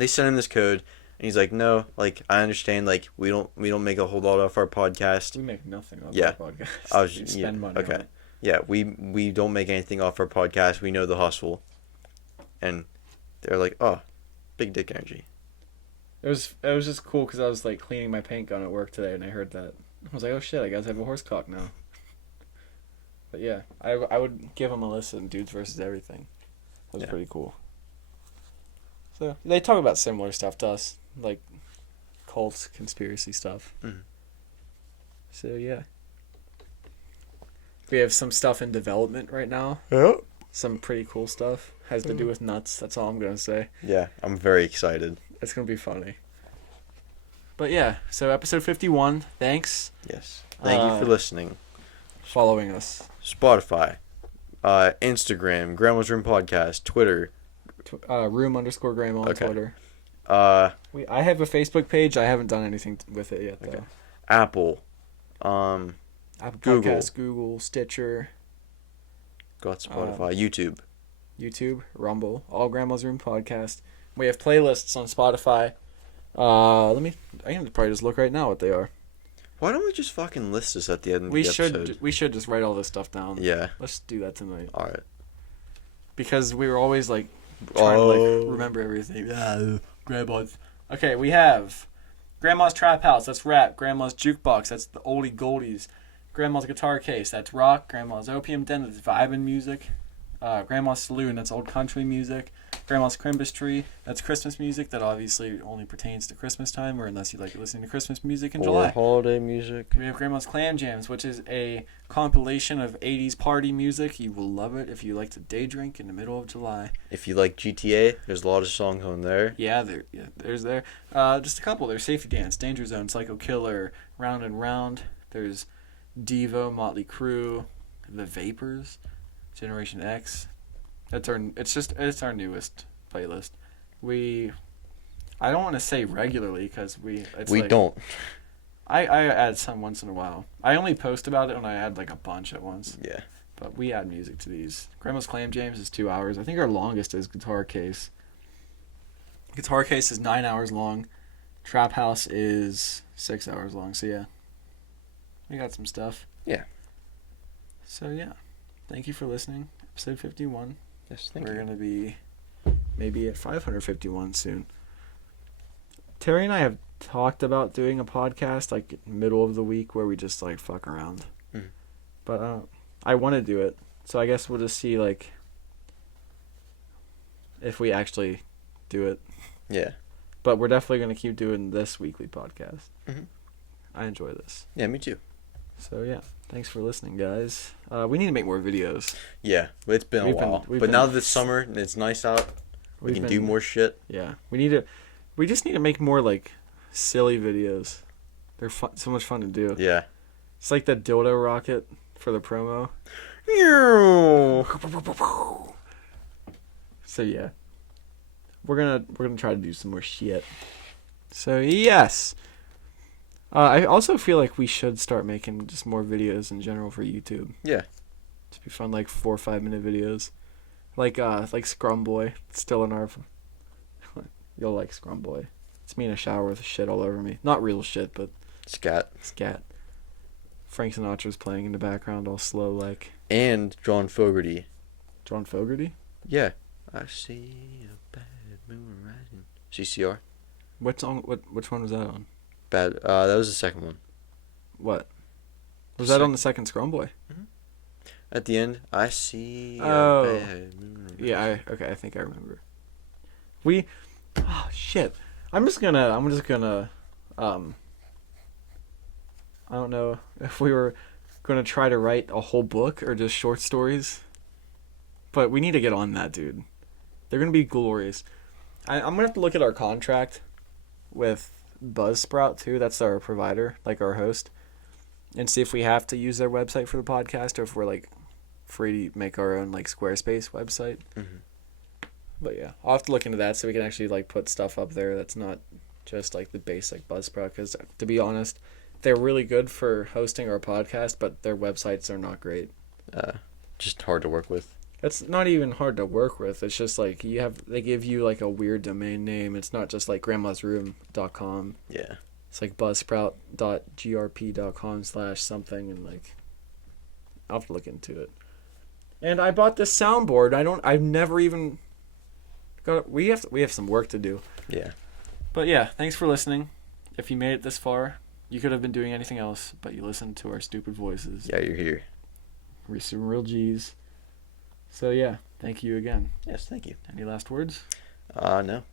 sent him this code, and he's like, no, like, I understand, like, we don't make a whole lot off our podcast. We make nothing off our podcast. We spend money on it. Yeah, we don't make anything off our podcast. We know the hustle. And they're like, oh, big dick energy. It was just cool because I was like cleaning my paint gun at work today, and I heard that. I was like, oh shit, I guys have a horse cock now. But yeah, I would give them a listen. Dudes versus everything. That was pretty cool. So they talk about similar stuff to us, like cults, conspiracy stuff. Mm-hmm. So yeah, we have some stuff in development right now. Yeah. Some pretty cool stuff. Has to do with nuts. That's all I'm gonna say. Yeah, I'm very excited. It's gonna be funny. But yeah, so episode 51. Thanks. Yes. Thank you for listening. Following us. Spotify, Instagram, Grandma's Room Podcast, Twitter. Room_grandma on Twitter. I have a Facebook page. I haven't done anything with it yet, though. Okay. Apple Google. Podcasts, Google, Stitcher. Got Spotify, YouTube, Rumble, All Grandma's Room Podcast. We have playlists on Spotify. I can probably just look right now what they are. Why don't we just fucking list this at the end of the episode? We should just write all this stuff down. Yeah. Let's do that tonight. All right. Because we were always like trying to remember everything. Grandma's. Okay, we have Grandma's Trap House. That's rap. Grandma's Jukebox. That's the oldie goldies. Grandma's Guitar Case. That's rock. Grandma's Opium Den. That's vibin' music. Grandma's Saloon. That's old country music. Grandma's Crimbus Tree. That's Christmas music that obviously only pertains to Christmas time, or unless you like listening to Christmas music in July. Or holiday music. We have Grandma's Clam Jams, which is a compilation of 80s party music. You will love it if you like to day drink in the middle of July. If you like GTA, there's a lot of songs on there. There's just a couple. There's Safety Dance, Danger Zone, Psycho Killer, Round and Round. There's Devo, Motley Crue, The Vapors, Generation X. It's our newest playlist. I don't want to say regularly because we don't. I add some once in a while. I only post about it when I add like a bunch at once. Yeah. But we add music to these. Grandma's Clam Jams is 2 hours. I think our longest is Guitar Case. Guitar Case is 9 hours long. Trap House is 6 hours long. So yeah, we got some stuff. Yeah. So yeah, thank you for listening. Episode 51. Yes, thank you. We're gonna be maybe at 551 soon. Terry and I have talked about doing a podcast like middle of the week where we just like fuck around. Mm. But I want to do it, so I guess we'll just see like if we actually do it. Yeah. But we're definitely gonna keep doing this weekly podcast. Mm-hmm. I enjoy this. Yeah, me too. So yeah, thanks for listening, guys. We need to make more videos. Yeah, it's been a while. But now that it's summer and it's nice out, we can do more shit. Yeah, we just need to make more like silly videos. They're so much fun to do. Yeah. It's like the dildo rocket for the promo. So yeah, we're gonna try to do some more shit. So yes. I also feel like we should start making just more videos in general for YouTube. Yeah. To be fun, like 4 or 5 minute videos. Like Scrum Boy. It's still in our... You'll like Scrum Boy. It's me in a shower with shit all over me. Not real shit, but... Scat. Frank Sinatra's playing in the background all slow like... And John Fogerty. John Fogerty? Yeah. I see a bad moon rising. CCR. What song? Which one was that on? Bad. That was the second one. What? Was that on the second Scrum Boy? Mm-hmm. At the end, I see a bad moon rising. Yeah, I think I remember. Shit. I'm just gonna I don't know if we were gonna try to write a whole book or just short stories. But we need to get on that, dude. They're gonna be glorious. I'm gonna have to look at our contract with Buzzsprout too. That's our provider, like our host. and see if we have to use their website for the podcast or if we're like free to make our own like Squarespace website. Mm-hmm. But yeah, I'll have to look into that so we can actually like put stuff up there that's not just like the basic Buzzsprout. Because to be honest, they're really good for hosting our podcast, but their websites are not great. Just hard to work with. It's not even hard to work with. It's just like they give you like a weird domain name. It's not just like grandmasroom.com. Yeah. It's like buzzsprout.grp.com/something, and like I'll have to look into it. And I bought this soundboard. I've never even got it. We have some work to do. Yeah. But yeah, thanks for listening. If you made it this far, you could have been doing anything else, but you listened to our stupid voices. Yeah, you're here. We're some real G's. So yeah, thank you again. Yes, thank you. Any last words? No.